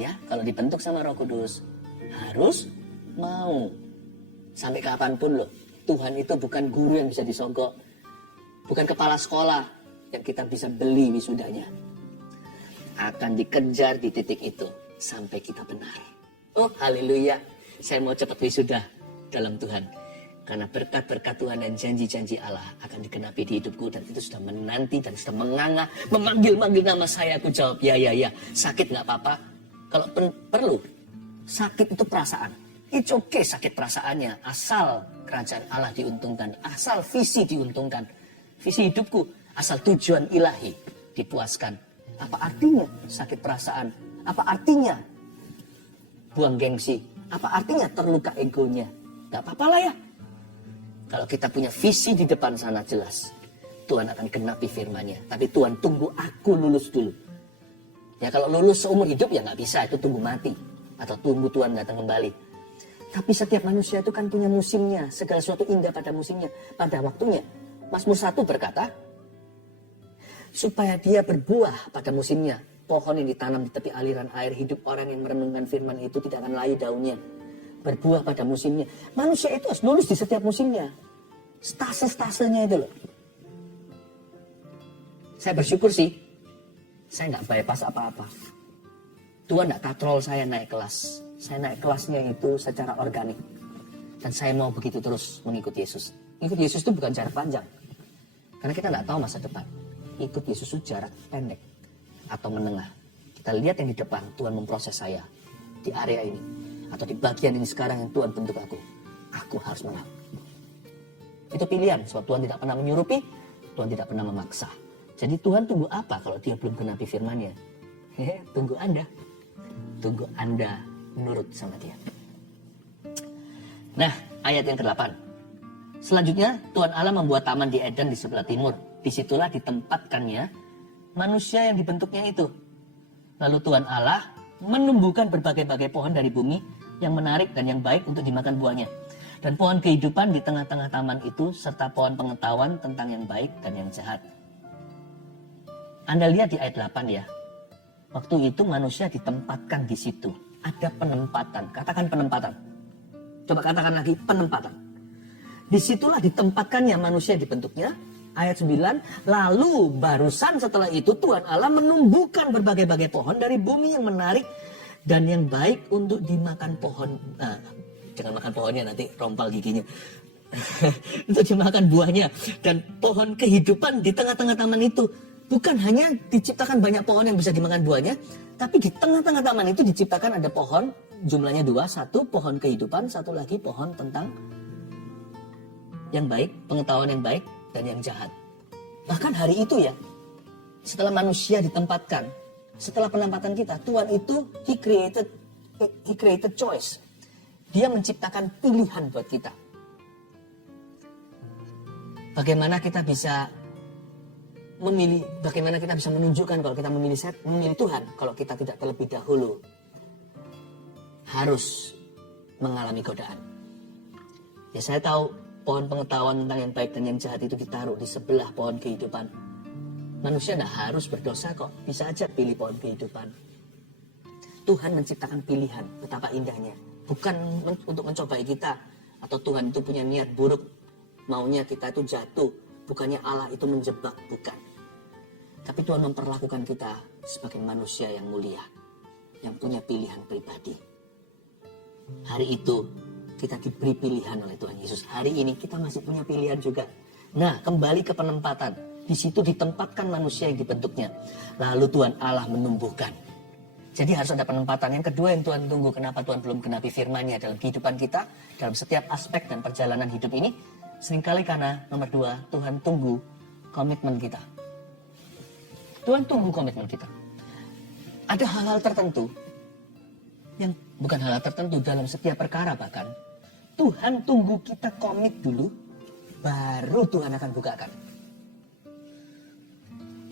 Ya, kalau dibentuk sama Roh Kudus, harus mau. Sampai kapanpun loh, Tuhan itu bukan guru yang bisa disogok. Bukan kepala sekolah yang kita bisa beli wisudanya. Akan dikejar di titik itu sampai kita benar. Oh haleluya, saya mau cepat wisuda dalam Tuhan. Karena berkat-berkat Tuhan dan janji-janji Allah akan digenapi di hidupku. Dan itu sudah menanti dan sudah menganga, memanggil-manggil nama saya. Aku jawab, ya. Sakit gak apa-apa. Kalau perlu, sakit itu perasaan. It's okay sakit perasaannya. Asal kerajaan Allah diuntungkan. Asal visi diuntungkan. Visi hidupku, asal tujuan ilahi dipuaskan. Apa artinya sakit perasaan? Apa artinya buang gengsi? Apa artinya terluka egonya? Gak apa-apa lah ya. Kalau kita punya visi di depan sana jelas, Tuhan akan genapi firman-Nya. Tapi Tuhan tunggu aku lulus dulu. Ya kalau lulus seumur hidup ya nggak bisa, itu tunggu mati. Atau tunggu Tuhan datang kembali. Tapi setiap manusia itu kan punya musimnya. Segala sesuatu indah pada musimnya, pada waktunya. Mazmur 1 berkata, supaya dia berbuah pada musimnya. Pohon yang ditanam di tepi aliran air, hidup orang yang merenungkan firman itu tidak akan layu daunnya. Berbuah pada musimnya. Manusia itu harus lulus di setiap musimnya. Stase-stasenya itu loh. Saya bersyukur sih, saya nggak bypass apa-apa. Tuhan nggak katrol saya naik kelas. Saya naik kelasnya itu secara organik. Dan saya mau begitu terus mengikut Yesus. Ikut Yesus itu bukan jarak panjang. Karena kita nggak tahu masa depan. Ikut Yesus itu jarak pendek atau menengah. Kita lihat yang di depan, Tuhan memproses saya di area ini. Atau di bagian ini sekarang yang Tuhan bentuk aku. Aku harus menang. Itu pilihan, sebab Tuhan tidak pernah menyurupi, Tuhan tidak pernah memaksa. Jadi Tuhan tunggu apa kalau dia belum genapi firman-Nya? Tunggu Anda. Tunggu Anda menurut sama dia. Nah, ayat yang ke-8. Selanjutnya, Tuhan Allah membuat taman di Eden di sebelah timur. Disitulah ditempatkannya manusia yang dibentuknya itu. Lalu Tuhan Allah menumbuhkan berbagai-bagai pohon dari bumi yang menarik dan yang baik untuk dimakan buahnya. Dan pohon kehidupan di tengah-tengah taman itu, serta pohon pengetahuan tentang yang baik dan yang jahat. Anda lihat di ayat 8 ya. Waktu itu manusia ditempatkan di situ. Ada penempatan. Katakan penempatan. Coba katakan lagi penempatan. Disitulah ditempatkannya manusia dibentuknya. Ayat 9. Lalu barusan setelah itu Tuhan Allah menumbuhkan berbagai-bagai pohon dari bumi yang menarik dan yang baik untuk dimakan pohon. Nah, jangan makan pohonnya, nanti rompal giginya. Untuk dimakan buahnya. Dan pohon kehidupan di tengah-tengah taman itu. Bukan hanya diciptakan banyak pohon yang bisa dimakan buahnya. Tapi di tengah-tengah taman itu diciptakan ada pohon. Jumlahnya 2. Satu pohon kehidupan. Satu lagi pohon tentang yang baik. Pengetahuan yang baik dan yang jahat. Bahkan hari itu ya. Setelah manusia ditempatkan. Setelah penempatan kita, Tuhan itu He created choice. Dia menciptakan pilihan buat kita. Bagaimana kita bisa memilih, bagaimana kita bisa menunjukkan kalau kita memilih Tuhan, kalau kita tidak terlebih dahulu harus mengalami godaan. Ya saya tahu pohon pengetahuan tentang yang baik dan yang jahat itu ditaruh di sebelah pohon kehidupan. Manusia tidak harus berdosa kok. Bisa aja pilih pohon kehidupan. Tuhan menciptakan pilihan. Betapa indahnya. Bukan untuk mencobai kita. Atau Tuhan itu punya niat buruk. Maunya kita itu jatuh. Bukannya Allah itu menjebak. Bukan. Tapi Tuhan memperlakukan kita sebagai manusia yang mulia. Yang punya pilihan pribadi. Hari itu kita diberi pilihan oleh Tuhan Yesus. Hari ini kita masih punya pilihan juga. Nah, kembali ke penempatan. Di situ ditempatkan manusia yang dibentuknya. Lalu Tuhan Allah menumbuhkan. Jadi harus ada penempatan. Yang kedua yang Tuhan tunggu, kenapa Tuhan belum genapi firman-Nya dalam kehidupan kita, dalam setiap aspek dan perjalanan hidup ini, seringkali karena nomor 2, Tuhan tunggu komitmen kita. Tuhan tunggu komitmen kita. Ada hal-hal tertentu, yang bukan hal-hal tertentu dalam setiap perkara bahkan, Tuhan tunggu kita komit dulu, baru Tuhan akan bukakan.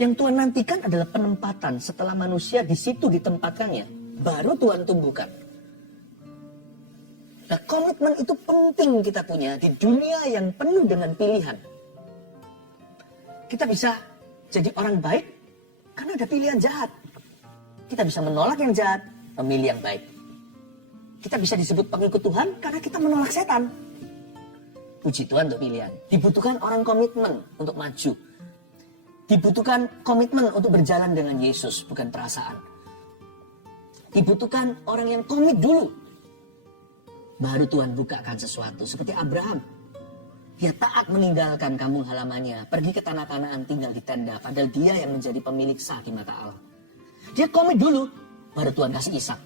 Yang Tuhan nantikan adalah penempatan. Setelah manusia di situ ditempatkannya, baru Tuhan tumbuhkan. Nah, komitmen itu penting kita punya di dunia yang penuh dengan pilihan. Kita bisa jadi orang baik karena ada pilihan jahat. Kita bisa menolak yang jahat, memilih yang baik. Kita bisa disebut pengikut Tuhan karena kita menolak setan. Puji Tuhan untuk pilihan. Dibutuhkan orang komitmen untuk maju. Dibutuhkan komitmen untuk berjalan dengan Yesus, bukan perasaan. Dibutuhkan orang yang komit dulu. Baru Tuhan bukakan sesuatu. Seperti Abraham. Dia taat meninggalkan kampung halamannya. Pergi ke tanah Kanaan, tinggal di tenda. Padahal dia yang menjadi pemilik sah di mata Allah. Dia komit dulu. Baru Tuhan kasih Ishak.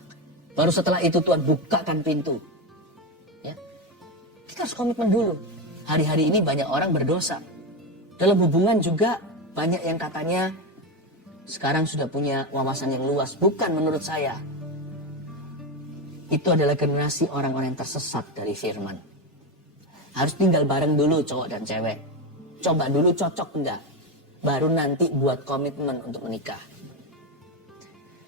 Baru setelah itu Tuhan bukakan pintu. Ya. Kita harus komitmen dulu. Hari-hari ini banyak orang berdosa. Dalam hubungan juga banyak yang katanya sekarang sudah punya wawasan yang luas. Bukan menurut saya. Itu adalah generasi orang-orang yang tersesat dari firman. Harus tinggal bareng dulu cowok dan cewek. Coba dulu cocok enggak. Baru nanti buat komitmen untuk menikah.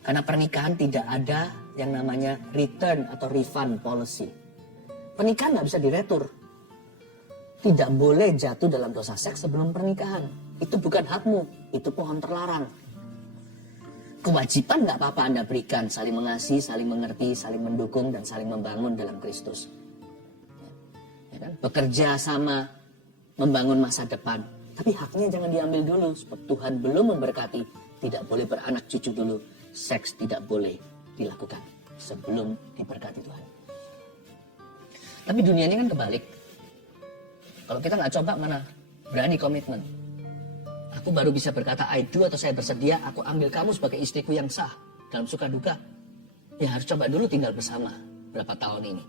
Karena pernikahan tidak ada yang namanya return atau refund policy. Pernikahan nggak bisa diretur. Tidak boleh jatuh dalam dosa seks sebelum pernikahan. Itu bukan hakmu, itu pohon terlarang. Kewajiban nggak apa-apa Anda berikan, saling mengasihi, saling mengerti, saling mendukung, dan saling membangun dalam Kristus. Ya kan? Bekerja sama, membangun masa depan. Tapi haknya jangan diambil dulu, sebab Tuhan belum memberkati. Tidak boleh beranak cucu dulu. Seks tidak boleh dilakukan sebelum diberkati Tuhan. Tapi dunia ini kan kebalik. Kalau kita nggak coba, mana berani komitmen. Aku baru bisa berkata I do atau saya bersedia, aku ambil kamu sebagai istriku yang sah dalam suka duka. Ya harus coba dulu tinggal bersama berapa tahun ini.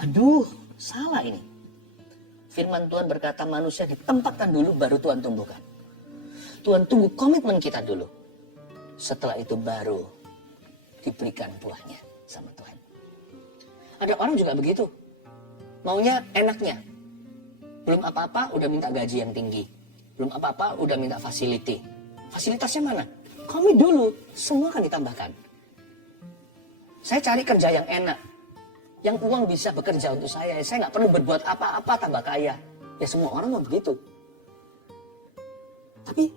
Aduh, salah ini. Firman Tuhan berkata manusia ditempatkan dulu baru Tuhan tumbuhkan. Tuhan tunggu komitmen kita dulu. Setelah itu baru diberikan buahnya sama Tuhan. Ada orang juga begitu. Maunya enaknya. Belum apa-apa udah minta gaji yang tinggi. Belum apa-apa udah minta facility. Fasilitasnya mana? Komit dulu, semua akan ditambahkan. Saya cari kerja yang enak. Yang uang bisa bekerja untuk saya. Saya nggak perlu berbuat apa-apa tambah kaya. Ya semua orang mau begitu. Tapi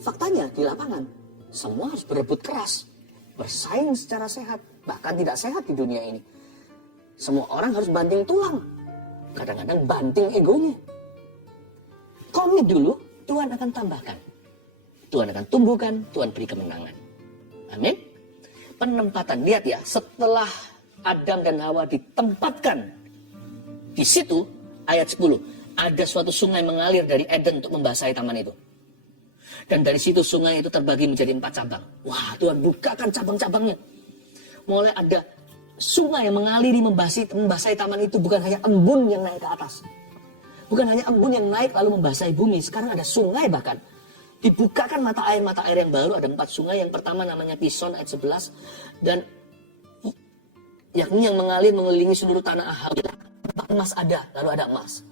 faktanya di lapangan, semua harus berebut keras. Bersaing secara sehat. Bahkan tidak sehat di dunia ini. Semua orang harus banting tulang. Kadang-kadang banting egonya. Komit dulu, Tuhan akan tambahkan. Tuhan akan tumbuhkan, Tuhan beri kemenangan. Amin. Penempatan, lihat ya, setelah Adam dan Hawa ditempatkan di situ, ayat 10, ada suatu sungai mengalir dari Eden untuk membasahi taman itu. Dan dari situ sungai itu terbagi menjadi 4 cabang. Wah, Tuhan bukakan cabang-cabangnya. Mulai ada sungai yang mengaliri membasahi taman itu, bukan hanya embun yang naik ke atas. Bukan hanya embun yang naik lalu membasahi bumi. Sekarang ada sungai bahkan. Dibukakan mata air yang baru. Ada 4 sungai. Yang pertama namanya Pison ayat 11. Dan yakni yang mengalir mengelilingi seluruh tanah Hawilah. Emas ada. Lalu ada emas.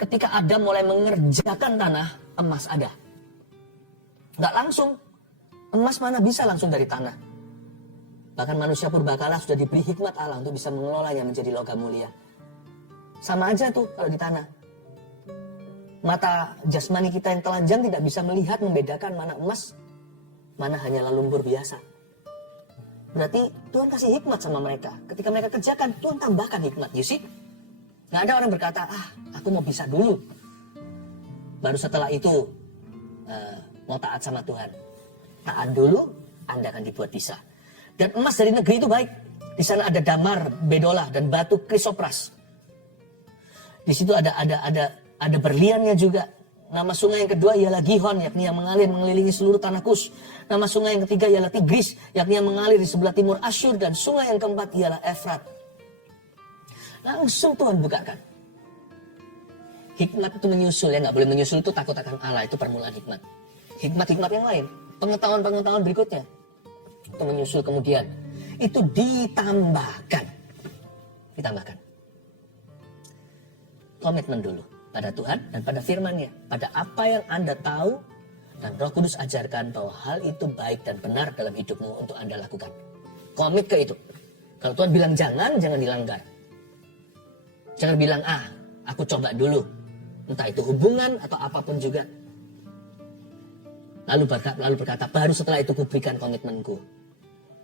Ketika Adam mulai mengerjakan tanah, emas ada. Nggak langsung. Emas mana bisa langsung dari tanah. Bahkan manusia purbakala sudah diberi hikmat Allah untuk bisa mengelolanya menjadi logam mulia. Sama aja tuh kalau di tanah. Mata jasmani kita yang telanjang tidak bisa melihat, membedakan mana emas, mana hanyalah lumpur biasa. Berarti Tuhan kasih hikmat sama mereka. Ketika mereka kerjakan, Tuhan tambahkan hikmat. You see? Nggak ada orang berkata, aku mau bisa dulu. Baru setelah itu mau taat sama Tuhan. Taat dulu, Anda akan dibuat bisa. Dan emas dari negeri itu baik. Di sana ada damar, bedola, dan batu krisopras. Di situ ada berliannya juga. Nama sungai yang kedua ialah Gihon, yakni yang mengalir mengelilingi seluruh tanah Kus. Nama sungai yang ketiga ialah Tigris, yakni yang mengalir di sebelah timur Asyur. Dan sungai yang keempat ialah Efrat. Langsung Tuhan bukakan. Hikmat itu menyusul, ya nggak boleh menyusul itu takut akan Allah, itu permulaan hikmat. Hikmat-hikmat yang lain, pengetahuan-pengetahuan berikutnya, itu menyusul kemudian. Itu ditambahkan. Komitmen dulu pada Tuhan dan pada firman-Nya, pada apa yang Anda tahu dan Roh Kudus ajarkan bahwa hal itu baik dan benar dalam hidupmu untuk Anda lakukan. Komit ke itu. Kalau Tuhan bilang jangan dilanggar. Jangan bilang aku coba dulu. Entah itu hubungan atau apapun juga. Lalu berkata, baru setelah itu kuberikan komitmenku.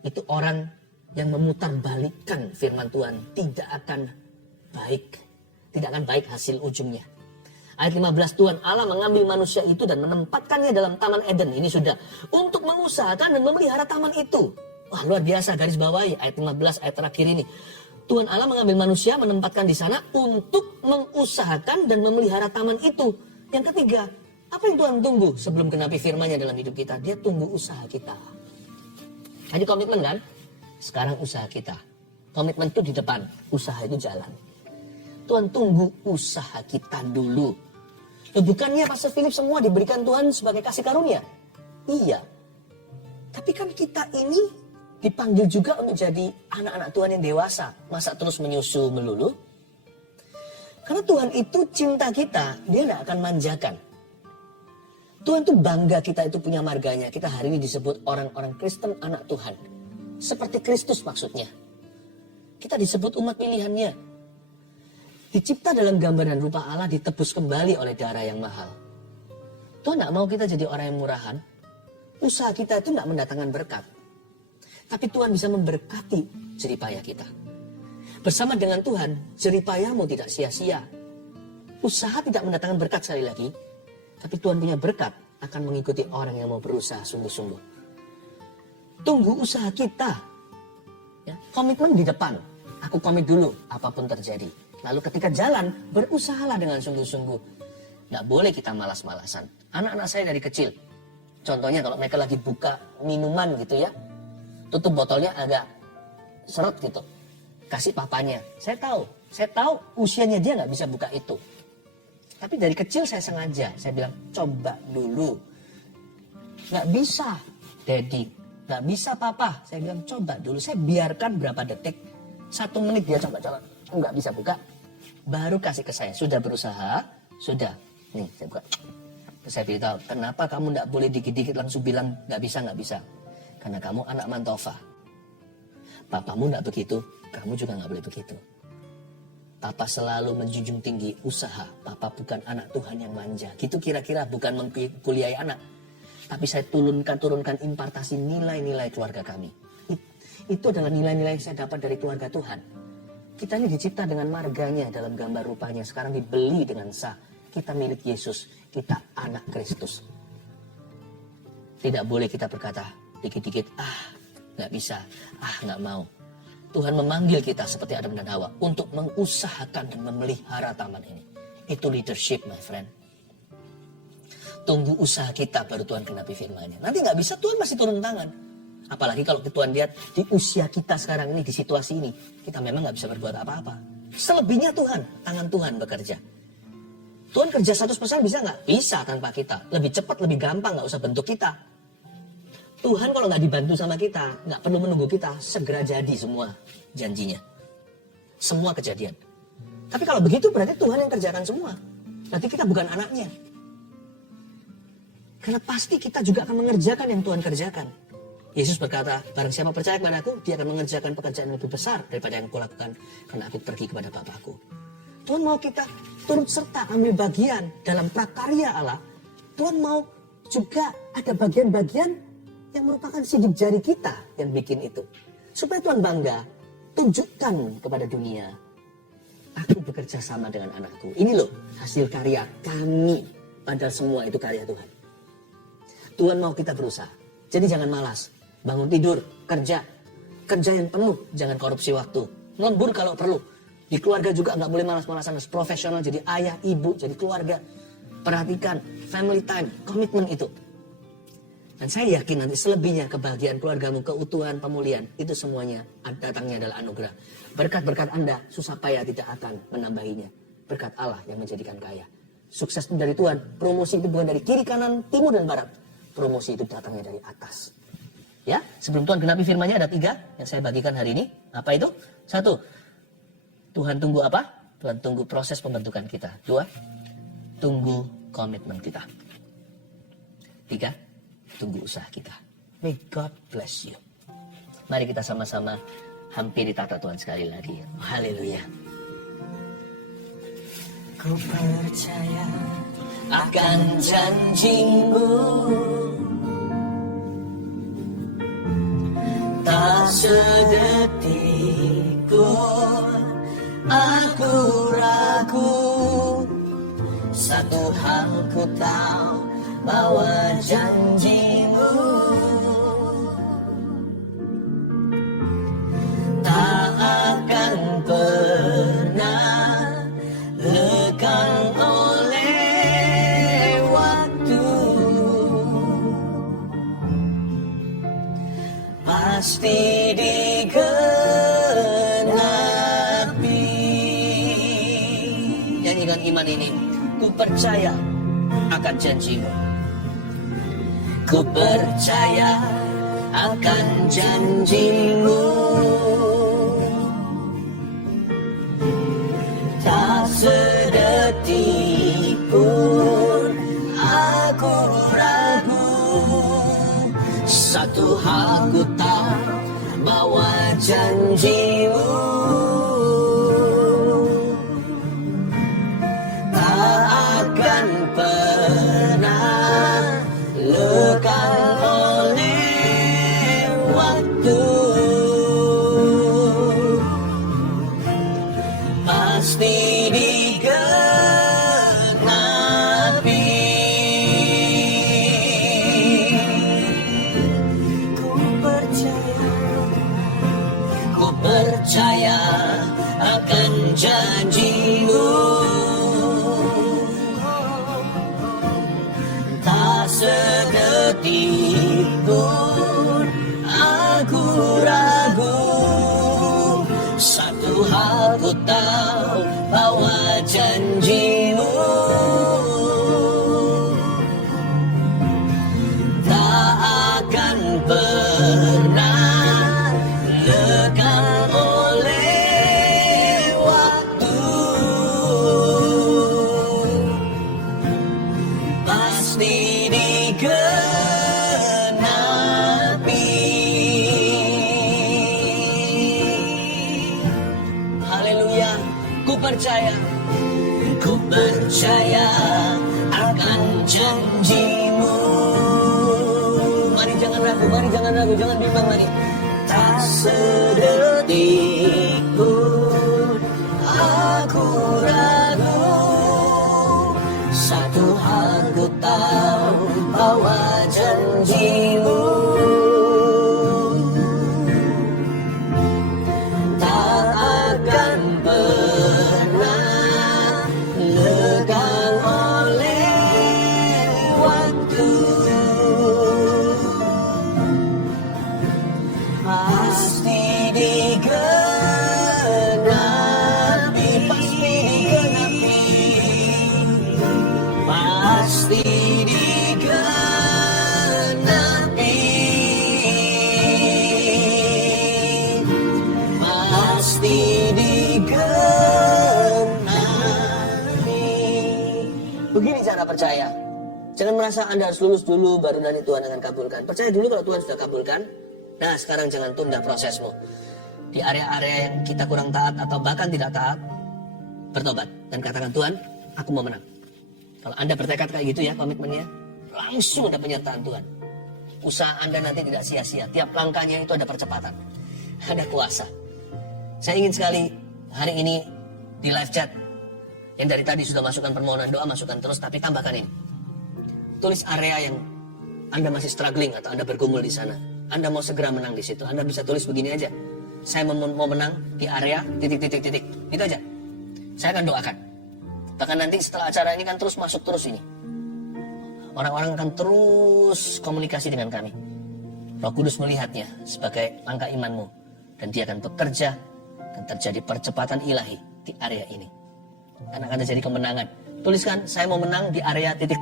Itu orang yang memutarbalikkan firman Tuhan tidak akan baik. Tidak akan baik hasil ujungnya. Ayat 15, Tuhan Allah mengambil manusia itu dan menempatkannya dalam Taman Eden. Ini sudah. Untuk mengusahakan dan memelihara taman itu. Wah, luar biasa, garis bawahi ayat 15, ayat terakhir ini. Tuhan Allah mengambil manusia, menempatkan di sana untuk mengusahakan dan memelihara taman itu. Yang ketiga, apa yang Tuhan tunggu sebelum genapi firman-Nya dalam hidup kita? Dia tunggu usaha kita. Jadi komitmen kan? Sekarang usaha kita. Komitmen itu di depan, usaha itu jalan. Tuhan tunggu usaha kita dulu. Bukannya Pastor Philip semua diberikan Tuhan sebagai kasih karunia? Iya. Tapi kan kita ini dipanggil juga untuk jadi anak-anak Tuhan yang dewasa. Masa terus menyusu melulu? Karena Tuhan itu cinta kita, dia tidak akan manjakan. Tuhan itu bangga kita itu punya marganya. Kita hari ini disebut orang-orang Kristen, anak Tuhan. Seperti Kristus maksudnya. Kita disebut umat pilihannya. Dicipta dalam gambar dan rupa Allah, ditebus kembali oleh darah yang mahal. Tuhan tidak mau kita jadi orang yang murahan. Usaha kita itu tidak mendatangkan berkat. Tapi Tuhan bisa memberkati jeripayah kita. Bersama dengan Tuhan, jeripayahmu tidak sia-sia. Usaha tidak mendatangkan berkat sekali lagi. Tapi Tuhan punya berkat akan mengikuti orang yang mau berusaha sungguh-sungguh. Tunggu usaha kita. Ya, komitmen di depan. Aku komit dulu apapun terjadi. Lalu ketika jalan, berusahalah dengan sungguh-sungguh. Nggak boleh kita malas-malasan. Anak-anak saya dari kecil. Contohnya kalau mereka lagi buka minuman gitu ya. Tutup botolnya agak seret gitu. Kasih papanya. Saya tahu usianya dia nggak bisa buka itu. Tapi dari kecil saya sengaja, saya bilang coba dulu. Nggak bisa, Daddy. Nggak bisa, Papa. Saya bilang coba dulu. Saya biarkan berapa detik. 1 menit dia coba-coba. Nggak bisa buka. Baru kasih ke saya. Sudah berusaha? Sudah. Nih, saya buka. Terus saya beritahu, kenapa kamu nggak boleh dikit-dikit langsung bilang nggak bisa, nggak bisa. Karena kamu anak mantofa. Papamu nggak begitu, kamu juga nggak boleh begitu. Papa selalu menjunjung tinggi usaha. Papa bukan anak Tuhan yang manja. Gitu kira-kira, bukan mengkuliahi anak. Tapi saya turunkan impartasi nilai-nilai keluarga kami. Itu adalah nilai-nilai yang saya dapat dari keluarga Tuhan. Kita ini dicipta dengan marganya dalam gambar rupanya. Sekarang dibeli dengan sah. Kita milik Yesus. Kita anak Kristus. Tidak boleh kita berkata dikit-dikit, nggak bisa, nggak mau. Tuhan memanggil kita seperti Adam dan Hawa untuk mengusahakan dan memelihara taman ini. Itu leadership, my friend. Tunggu usaha kita baru Tuhan genapi firman-Nya. Nanti nggak bisa, Tuhan masih turun tangan. Apalagi kalau Tuhan lihat di usia kita sekarang ini, di situasi ini, kita memang nggak bisa berbuat apa-apa. Selebihnya Tuhan, tangan Tuhan bekerja. Tuhan kerja 100% bisa nggak? Bisa tanpa kita. Lebih cepat, lebih gampang, nggak usah bentuk kita. Tuhan kalau nggak dibantu sama kita, nggak perlu menunggu kita, segera jadi semua janjinya. Semua kejadian. Tapi kalau begitu berarti Tuhan yang kerjakan semua. Berarti kita bukan anaknya. Karena pasti kita juga akan mengerjakan yang Tuhan kerjakan. Yesus berkata, barang siapa percaya kepadaku, dia akan mengerjakan pekerjaan yang lebih besar daripada yang aku lakukan. Karena aku pergi kepada Bapakku. Tuhan mau kita turut serta ambil bagian dalam prakarya Allah. Tuhan mau juga ada bagian-bagian yang merupakan sidik jari kita yang bikin itu. Supaya Tuhan bangga, tunjukkan kepada dunia, aku bekerja sama dengan anakku. Ini loh hasil karya kami, padahal semua itu karya Tuhan. Tuhan mau kita berusaha. Jadi jangan malas, bangun tidur, kerja yang penuh, jangan korupsi waktu. Lembur kalau perlu. Di keluarga juga nggak boleh malas-malasan, harus profesional, jadi ayah, ibu, jadi keluarga. Perhatikan, family time, komitmen itu. Dan saya yakin nanti selebihnya kebahagiaan keluargamu, keutuhan, pemulihan, itu semuanya datangnya adalah anugerah. Berkat-berkat Anda, susah payah tidak akan menambahinya. Berkat Allah yang menjadikan kaya. Sukses itu dari Tuhan. Promosi itu bukan dari kiri, kanan, timur, dan barat. Promosi itu datangnya dari atas. Ya, sebelum Tuhan genapi firman-Nya ada 3 yang saya bagikan hari ini. Apa itu? 1, Tuhan tunggu apa? Tuhan tunggu proses pembentukan kita. 2, tunggu komitmen kita. 3, tunggu usaha kita. May God bless you. Mari kita sama-sama hampiri tata Tuhan sekali lagi. Haleluya. Ku percaya akan janjimu, tak sedetik pun aku ragu. Satu hal ku tahu, bahwa janjimu tak akan pernah lekang oleh waktu. Pasti digenapi. Nyanyikan iman ini. Ku percaya akan janjimu. Ku percaya akan janjimu, tak Satu hal ku tahu, bahwa janji-Mu tak akan pernah lekang oleh waktu. Pasti digenapi. Ku percaya akan janji-Mu. Tak sedetik pun aku ragu. Satu hal ku tahu, bahwa janji-Mu tak akan pernah lekang oleh waktu. Pasti digenapi. Haleluya. Ku percaya akan janji-Mu. Mari jangan ragu, jangan bimbang, mari. Tak sedetik pun aku ragu. Satu hal ku tahu, bahwa janji-Mu tak akan pernah lekang oleh waktu. Pasti digenapi. Pasti digenapi. Pasti digenapi. Begini cara percaya. Jangan merasa Anda harus lulus dulu baru nanti Tuhan akan kabulkan. Percaya dulu kalau Tuhan sudah kabulkan. Nah, sekarang jangan tunda prosesmu. Di area-area yang kita kurang taat atau bahkan tidak taat, bertobat dan katakan, Tuhan, aku mau menang. Kalau Anda bertekad kayak gitu ya komitmennya, langsung ada penyertaan Tuhan. Usaha Anda nanti tidak sia-sia. Tiap langkahnya itu ada percepatan. Ada kuasa. Saya ingin sekali hari ini di live chat, yang dari tadi sudah masukkan permohonan doa, masukkan terus, tapi tambahkan ini. Tulis area yang Anda masih struggling atau Anda bergumul di sana. Anda mau segera menang di situ. Anda bisa tulis begini aja. Saya mau menang di area titik. Itu aja. Saya akan doakan. Bahkan nanti setelah acara ini kan terus masuk terus ini. Orang-orang akan terus komunikasi dengan kami. Roh Kudus melihatnya sebagai langkah imanmu. Dan dia akan bekerja dan terjadi percepatan ilahi di area ini. Dan akan terjadi kemenangan. Tuliskan, saya mau menang di area titik.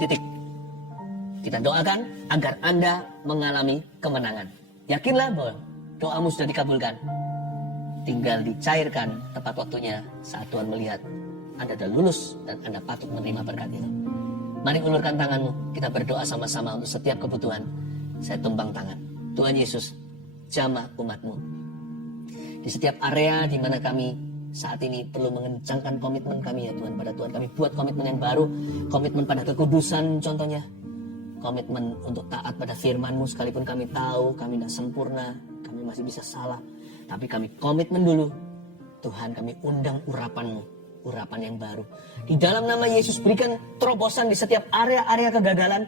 Kita doakan agar Anda mengalami kemenangan. Yakinlah bahwa doamu sudah dikabulkan. Tinggal dicairkan tepat waktunya saat Tuhan melihat Anda sudah lulus dan Anda patut menerima berkat itu. Mari ulurkan tanganmu. Kita berdoa sama-sama untuk setiap kebutuhan. Saya tumpang tangan. Tuhan Yesus, jamah umat-Mu. Di setiap area di mana kami saat ini perlu mengencangkan komitmen kami ya Tuhan. Pada Tuhan kami buat komitmen yang baru. Komitmen pada kekudusan contohnya. Komitmen untuk taat pada firman-Mu sekalipun kami tahu kami tidak sempurna, kami masih bisa salah. Tapi kami komitmen dulu. Tuhan, kami undang urapan-Mu, urapan yang baru. Di dalam nama Yesus berikan terobosan di setiap area-area kegagalan,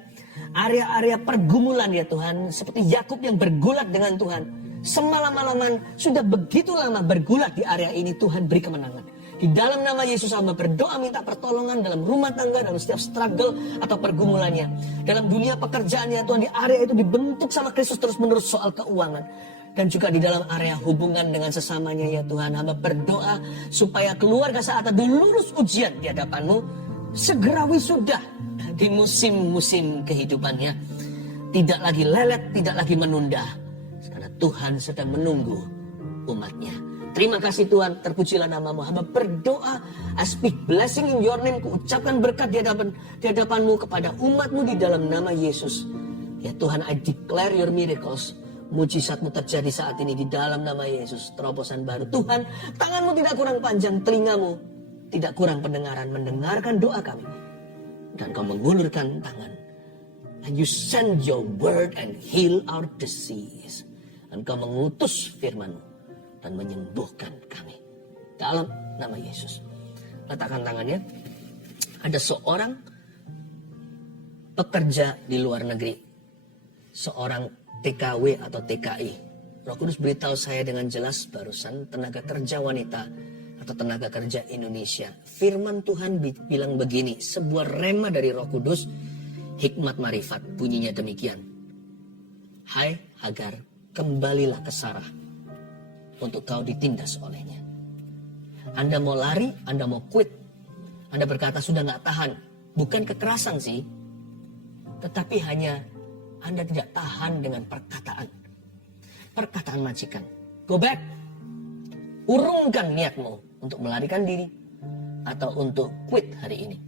area-area pergumulan ya Tuhan. Seperti Yakub yang bergulat dengan Tuhan. Semalam-malaman sudah begitu lama bergulat di area ini, Tuhan beri kemenangan. Di dalam nama Yesus hamba berdoa minta pertolongan dalam rumah tangga, dalam setiap struggle atau pergumulannya. Dalam dunia pekerjaannya Tuhan, di area itu dibentuk sama Kristus terus-menerus soal keuangan. Dan juga di dalam area hubungan dengan sesamanya ya Tuhan. Hamba berdoa supaya keluarga saat ada lulus ujian di hadapan-Mu, segera wisuda di musim-musim kehidupannya. Tidak lagi lelet, tidak lagi menunda. Karena Tuhan sedang menunggu umat-Nya. Terima kasih Tuhan, terpujilah nama-Mu. Hamba berdoa, I speak blessing in your name. Kuucapkan berkat di hadapan-Mu kepada umat-Mu di dalam nama Yesus. Ya Tuhan, I declare your miracles Mujizatmu terjadi saat ini di dalam nama Yesus. Terobosan baru. Tuhan, tanganmu tidak kurang panjang, telingamu tidak kurang pendengaran, mendengarkan doa kami. Dan kau mengulurkan tangan. And you send your word and heal our disease. Dan kau mengutus firman-Mu dan menyembuhkan kami. Dalam nama Yesus. Letakkan tangannya. Ada seorang pekerja di luar negeri. Seorang TKW atau TKI. Roh Kudus beritahu saya dengan jelas barusan tenaga kerja wanita atau tenaga kerja Indonesia. Firman Tuhan bilang begini, sebuah rema dari Roh Kudus, hikmat marifat, bunyinya demikian. Hai Hagar, kembalilah ke Sarah untuk kau ditindas olehnya. Anda mau lari, Anda mau quit. Anda berkata sudah gak tahan. Bukan kekerasan sih, tetapi hanya Anda tidak tahan dengan perkataan. Perkataan majikan. Go back. Urungkan niatmu untuk melarikan diri atau untuk quit hari ini.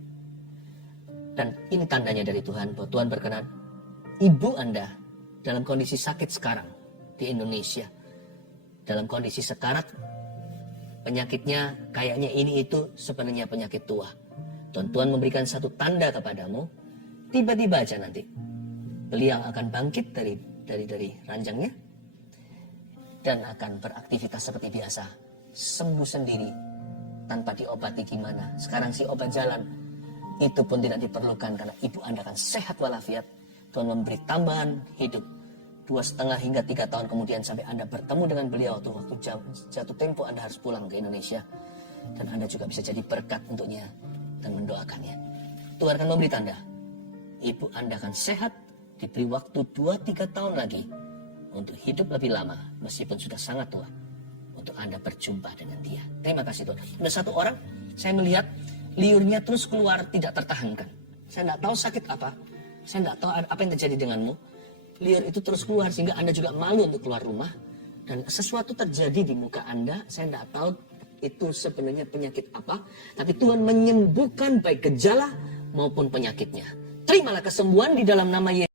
Dan ini tandanya dari Tuhan bahwa Tuhan berkenan. Ibu Anda dalam kondisi sakit sekarang di Indonesia. Dalam kondisi sekarat. Penyakitnya kayaknya ini itu sebenarnya penyakit tua. Dan Tuhan memberikan satu tanda kepadamu. Tiba-tiba aja nanti beliau akan bangkit dari ranjangnya dan akan beraktivitas seperti biasa, sembuh sendiri tanpa diobati gimana. Sekarang si obat jalan itu pun tidak diperlukan karena ibu Anda akan sehat walafiat. Tuhan memberi tambahan hidup 2,5 hingga 3 tahun kemudian sampai Anda bertemu dengan beliau. Waktu jatuh tempo Anda harus pulang ke Indonesia dan Anda juga bisa jadi berkat untuknya dan mendoakannya. Tuhan akan memberi tanda. Ibu Anda akan sehat, diberi waktu 2-3 tahun lagi untuk hidup lebih lama meskipun sudah sangat tua untuk Anda berjumpa dengan dia. Terima kasih Tuhan. Ada satu orang saya melihat liurnya terus keluar tidak tertahankan. Saya tidak tahu sakit apa. Saya tidak tahu apa yang terjadi denganmu. Liur itu terus keluar sehingga Anda juga malu untuk keluar rumah. Dan sesuatu terjadi di muka Anda. Saya tidak tahu itu sebenarnya penyakit apa. Tapi Tuhan menyembuhkan baik gejala maupun penyakitnya. Terimalah kesembuhan di dalam nama Yesus.